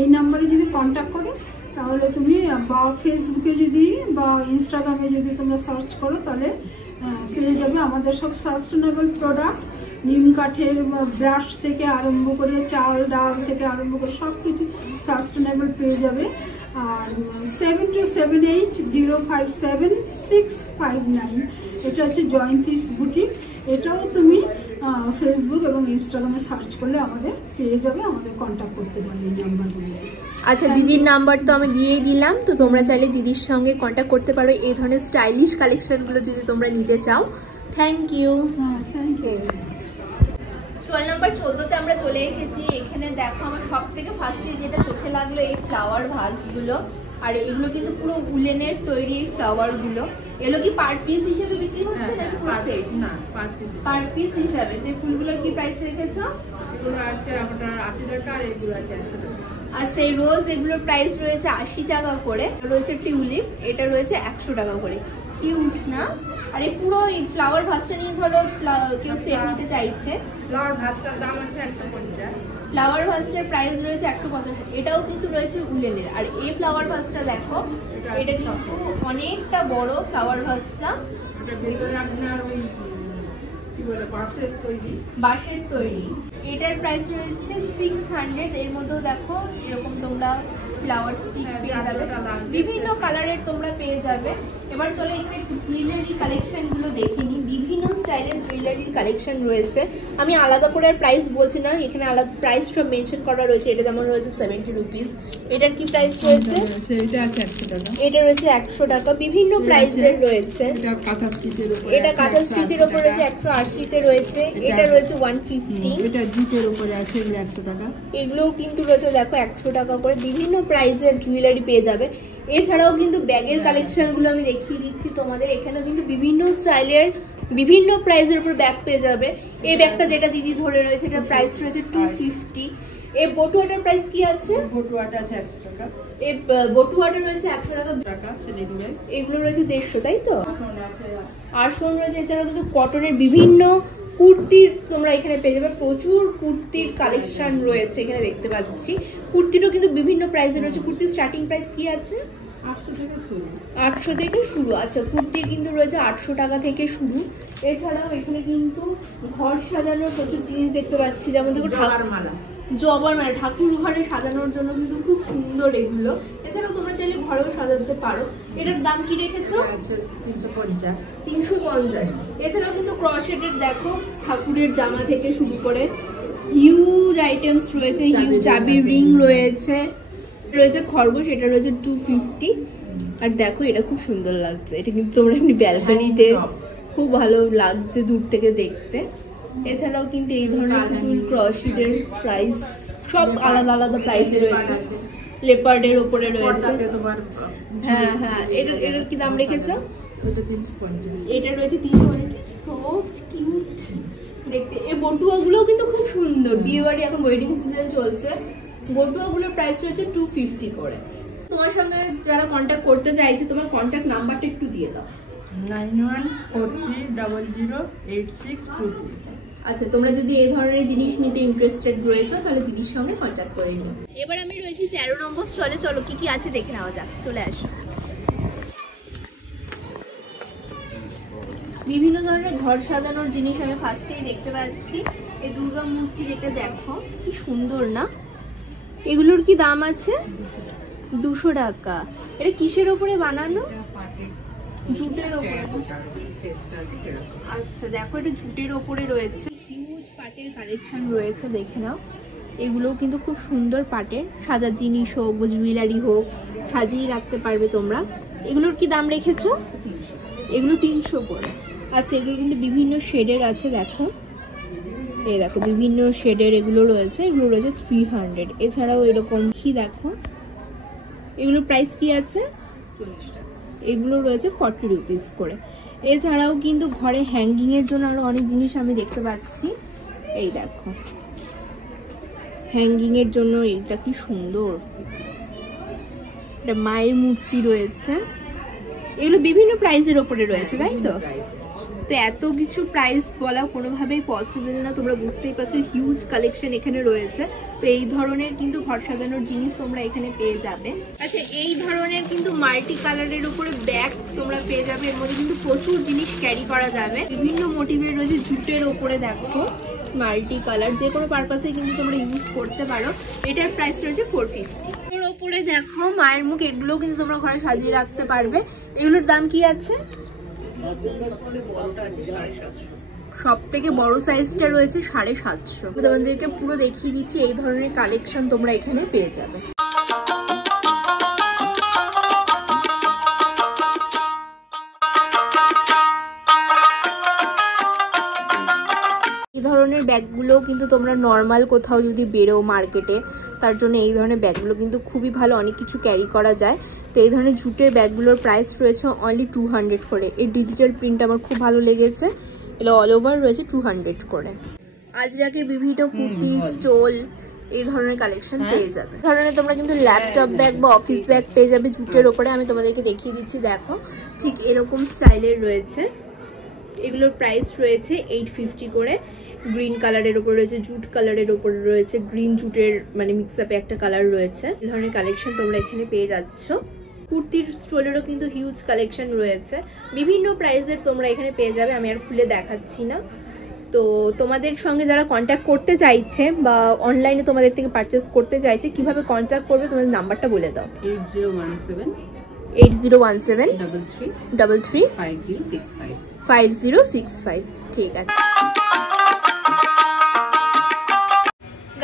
এই নাম্বারে যদি কন্ট্যাক্ট করো তাহলে তুমি, বা ফেসবুকে যদি বা ইনস্টাগ্রামে যদি তোমরা সার্চ করো তাহলে পেয়ে যাবে আমাদের সব সাস্টেনেবল প্রোডাক্ট। নিম কাঠের ব্রাশ থেকে আরম্ভ করে, চাল ডাল থেকে আরম্ভ করে সব কিছু সাস্টেনেবল পেয়ে যাবে। আর 7278057659 এটা হচ্ছে জয়ন্তিস বুটিক। এটাও তুমি ফেসবুক এবং ইনস্টাগ্রামে সার্চ করলে আমাদের পেয়ে যাবে, আমাদের কন্ট্যাক্ট করতে পারবে এই নাম্বারগুলো। আচ্ছা দিদির নাম্বার তো আমি দিয়েই দিলাম, তো তোমরা চাইলে দিদির সঙ্গে কন্ট্যাক্ট করতে পারো এই ধরনের স্টাইলিশ কালেকশনগুলো যদি তোমরা নিতে চাও। Thank you. Thank you. Stall number 14তে আমরা চলে এসেছি। এখানে দেখো আমার সব থেকে ফার্স্টে যেটা চোখে লাগলো এই ফ্লাওয়ার ভাসগুলো। আর এগুলো কিন্তু পুরো উলেনের তৈরি এই ফ্লাওয়ারগুলো। এগুলো কি পার পিস হিসেবে বিক্রি হচ্ছে নাকি ফুল সেট? না, পার পিস হিসেবে। তো এই ফুলগুলোর কি প্রাইস রেখেছো? এগুলো আছে আপনার 80 টাকা আর এগুলো আছে 100 টাকা। আচ্ছা এই রোজ এগুলোর প্রাইস রয়েছে 80 টাকা করে। রয়েছে টিউলিপ, এটা রয়েছে 100 টাকা করে। কিউট না? আর এই পুরো এই ফ্লাওয়ার ভাসটা নিয়ে ধরো কেউ সেট নিতে চাইছে, ফ্লাওয়ার ভাসটার দাম আছে 150। ফ্লাওয়ার ভাসটার প্রাইস রয়েছে 150। এটাও কিন্তু রয়েছে উলেনের। আর এই ফ্লাওয়ার ভাসটা দেখো, এটা কিন্তু অনেকটা বড় ফ্লাওয়ার ভাসটা। এটা ভিতরে আপনার ওই কি বলে বাঁশের তৈরি। এটার প্রাইস রয়েছে 600। এর মধ্যেও দেখো এরকম তোমরা ফ্লাওয়ার স্টিক পেয়ে যাবে, বিভিন্ন কালারের তোমরা পেয়ে যাবে। এবার চলো এখানে জুয়েলারি কালেকশনগুলো দেখে নিই। বিভিন্ন স্টাইলের জুয়েলারির কালেকশন রয়েছে। আমি আলাদা করে আর প্রাইস বলছি না, এখানে আলাদা প্রাইসটা মেনশন করা রয়েছে। এটা যেমন রয়েছে 70 রুপিস। এটার কি প্রাইস রয়েছে? এটা আছে 100 টাকা। এটা রয়েছে 100 টাকা। বিভিন্ন প্রাইসের রয়েছে। এটা কাঁথা স্টিচের উপরে, এটা কাঁথা স্টিচের উপরে রয়েছে 180 তে রয়েছে। এটা রয়েছে 150। এটা জিপের উপরে আছে 100 টাকা। এগুলোও কিন্তু রয়েছে দেখো 100 টাকা করে। বিভিন্ন প্রাইসের জুয়েলারি পেয়ে যাবে। এছাড়াও কিন্তু ব্যাগের কালেকশনগুলো আমি দেখিয়ে দিচ্ছি তোমাদের। এখানেও কিন্তু বিভিন্ন স্টাইলের বিভিন্ন প্রাইসের উপর ব্যাগ পেয়ে যাবে। এই ব্যাগটা যেটা দিদি ধরে রয়েছে এটার প্রাইস রয়েছে 250। এই বটুয়াটার প্রাইস কি আছে? বটুয়াটা আছে 100 টাকা। এই বটুয়াটা রয়েছে 100 টাকা। এগুলো রয়েছে 150, তাই তো? আসন রয়েছে। এছাড়াও কিন্তু কটনের বিভিন্ন কুর্তির তোমরা এখানে পেয়ে যাবে। প্রচুর কুর্তির কালেকশন রয়েছে এখানে দেখতে পাচ্ছি। কুর্তিরও কিন্তু বিভিন্ন প্রাইসে রয়েছে। কুর্তির স্টার্টিং প্রাইস কি আছে? 800 থেকে শুরু। আচ্ছা, কুর্তি কিন্তু রয়েছে 800 টাকা থেকে শুরু। এছাড়াও এখানে কিন্তু ঘর সাজানোর প্রচুর জিনিস দেখতে পাচ্ছি, যেমন দেখো জবার মালা, ঠাকুর ঘরে সাজানোর জন্য কিন্তু খুব সুন্দর এগুলো। এছাড়াও তোমরা চাইলে ঘরেও সাজাতে পারো। এটার দাম কি রেখেছো? 350। এছাড়াও কিন্তু ক্রশেটের দেখো ঠাকুরের জামা থেকে শুরু করে হিউজ আইটেমস রয়েছে। হিউজ চাবির রিং রয়েছে, খরগোশ, এটা রয়েছে 250। আর দেখো এটা খুব সুন্দর লাগছে। এটা কিন্তু তোমরা এমনি ব্যালকনিতে খুব ভালো লাগছে দূর থেকে দেখতে। এছাড়াও কিন্তু এই ধরনের পুতুল ক্রশেটের প্রাইস সব আলাদা আলাদা প্রাইসে রয়েছে। লেপার্ডের উপরে রয়েছে। হ্যাঁ, এটার কি দাম রেখেছো? এটা রয়েছে 350। কি সফট কিউট দেখতে। এই বটুয়াগুলোও কিন্তু খুব সুন্দর। বিয়ে বাড়ি এখন ওয়েডিং সিজন চলছে। বটুয়াগুলোর প্রাইস রয়েছে 250 করে। তোমার সঙ্গে যারা কন্ট্যাক্ট করতে চাইছে তোমার কন্ট্যাক্ট নাম্বারটা একটু দিয়ে দাও। 9143008623। আচ্ছা, তোমরা যদি এই ধরনের জিনিস নিতে ইন্টারেস্টেড রয়েছো তাহলে দিদির সঙ্গে কন্ট্যাক্ট করে নিও। এবার আমি রয়েছি 13 নম্বর স্টলে। চলো কি কি আছে দেখে নেওয়া যাক। চলে আসো। বিভিন্ন ধরনের ঘর সাজানোর জিনিস আমি ফার্স্টেই দেখতে পাচ্ছি। এই দুর্গা মূর্তি যেটা দেখো কি সুন্দর না? এগুলোর কি দাম আছে? 200 টাকা। এটা কিসের ওপরে বানানো? জুটের ওপরে। আচ্ছা দেখো, এটা জুটের ওপরে রয়েছে। হিউজ পাটের কালেকশন রয়েছে, দেখে নাও। এগুলোও কিন্তু খুব সুন্দর পাটের। সাজার জিনিস হোক, জুয়েলারি হোক, সাজিয়ে রাখতে পারবে তোমরা। এগুলোর কি দাম রেখেছো? এগুলো 300 করে। আচ্ছা, এগুলো কিন্তু বিভিন্ন শেডের আছে। দেখো, এই দেখো বিভিন্ন শেডের এগুলো রয়েছে। এগুলো রয়েছে 300। এছাড়াও এরকম কি দেখো, এগুলোর প্রাইস কি আছে? 40 টাকা। এগুলো রয়েছে 40 রুপিস করে। এছাড়াও কিন্তু ঘরে হ্যাঙ্গিং এর জন্য আরো অনেক জিনিস আমি দেখতে পাচ্ছি। এই দেখো হ্যাঙ্গিং এর জন্য এটা কি সুন্দর। এটা মায়ের মূর্তি রয়েছে। এগুলো বিভিন্ন প্রাইসের ওপরে রয়েছে, তাই তো? তো এত কিছু প্রাইস বলা কোনোভাবেই পসিবল না। তোমরা বুঝতেই পারছো হিউজ কালেকশন এখানে রয়েছে। তো এই ধরনের কিন্তু ঘর সাজানোর জিনিস তোমরা এখানে পেয়ে যাবে। আচ্ছা, এই ধরনের কিন্তু মাল্টি কালারের উপরে ব্যাগ তোমরা পেয়ে যাবে। এর মধ্যে কিন্তু প্রচুর জিনিস ক্যারি করা যাবে। বিভিন্ন মোটিভের রয়েছে। জুটের ওপরে দেখো মাল্টি কালার, যে কোনো পারপাসে কিন্তু তোমরা ইউজ করতে পারো। এটার প্রাইস রয়েছে 450। এর ওপরে দেখো মায়ের মুখ, এগুলোও কিন্তু তোমরা ঘরে সাজিয়ে রাখতে পারবে। এগুলোর দাম কি আছে? সব থেকে বড় সাইজটা রয়েছে 750। তোমাদেরকে পুরো দেখিয়ে দিচ্ছি। এই ধরনের কালেকশন তোমরা এখানে পেয়ে যাবে। এই ধরনের ব্যাগগুলো কিন্তু তোমরা নর্মাল কোথাও যদি বেরো মার্কেটে, তার জন্য এই ধরনের ব্যাগগুলো কিন্তু খুবই ভালো, অনেক কিছু ক্যারি করা যায়। তো এই ধরনের জুটের ব্যাগগুলোর প্রাইস রয়েছে অনলি 200 করে। এই ডিজিটাল প্রিন্ট আমার খুব ভালো লেগেছে। এগুলো অল ওভার রয়েছে 200 করে। আজরাকের বিভিন্ন কুর্তি, স্টোল, এই ধরনের কালেকশন পেয়ে যাবে। ধরনের তোমরা কিন্তু ল্যাপটপ ব্যাগ বা অফিস ব্যাগ পেয়ে যাবে জুটের ওপরে। আমি তোমাদেরকে দেখিয়ে দিচ্ছি। দেখো ঠিক এরকম স্টাইলের রয়েছে। এগুলোর প্রাইস রয়েছে 850 করে। গ্রিন কালারের উপর রয়েছে, জুট কালারের উপরে রয়েছে, গ্রিন জুটের মানে মিক্স আপে একটা কালার রয়েছে। এই ধরনের কালেকশন তোমরা এখানে পেয়ে যাচ্ছ। কুর্তির স্টোলেরও কিন্তু হিউজ কালেকশন রয়েছে। বিভিন্ন প্রাইসের তোমরা এখানে পেয়ে যাবে। আমি আর খুলে দেখাচ্ছি না। তো তোমাদের সঙ্গে যারা কন্ট্যাক্ট করতে চাইছে বা অনলাইনে তোমাদের থেকে পারচেস করতে চাইছে, কিভাবে কন্ট্যাক্ট করবে তোমাদের নাম্বারটা বলে দাও। 8017 33 5065। ঠিক আছে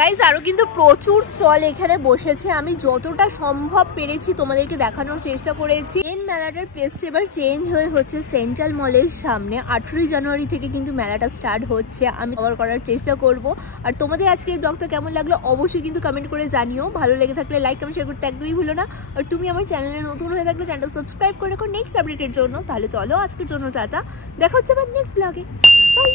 গাইজ আরো কিন্তু প্রচুর স্টল এখানে বসেছে, আমি যতটা সম্ভব পেরেছি তোমাদেরকে দেখানোর চেষ্টা করেছি। মেন মেলাটার প্লেসটা এবার চেঞ্জ হয়ে হচ্ছে সেন্ট্রাল মলের সামনে। 18 জানুয়ারি থেকে কিন্তু মেলাটা স্টার্ট হচ্ছে, আমি কভার করার চেষ্টা করব। আর তোমাদের আজকের এই ব্লগটা কেমন লাগলো অবশ্যই কিন্তু কমেন্ট করে জানিও। ভালো লেগে থাকলে লাইক কমেন্ট শেয়ার করতে একদমই ভুলো না। আর তুমি আমার চ্যানেলে নতুন হয়ে থাকলে চ্যানেলটা সাবস্ক্রাইব করে রাখো নেক্সট আপডেটের জন্য। তাহলে চলো আজকের জন্য টাটা, দেখা হচ্ছে আবার নেক্সট ব্লগে, বাই।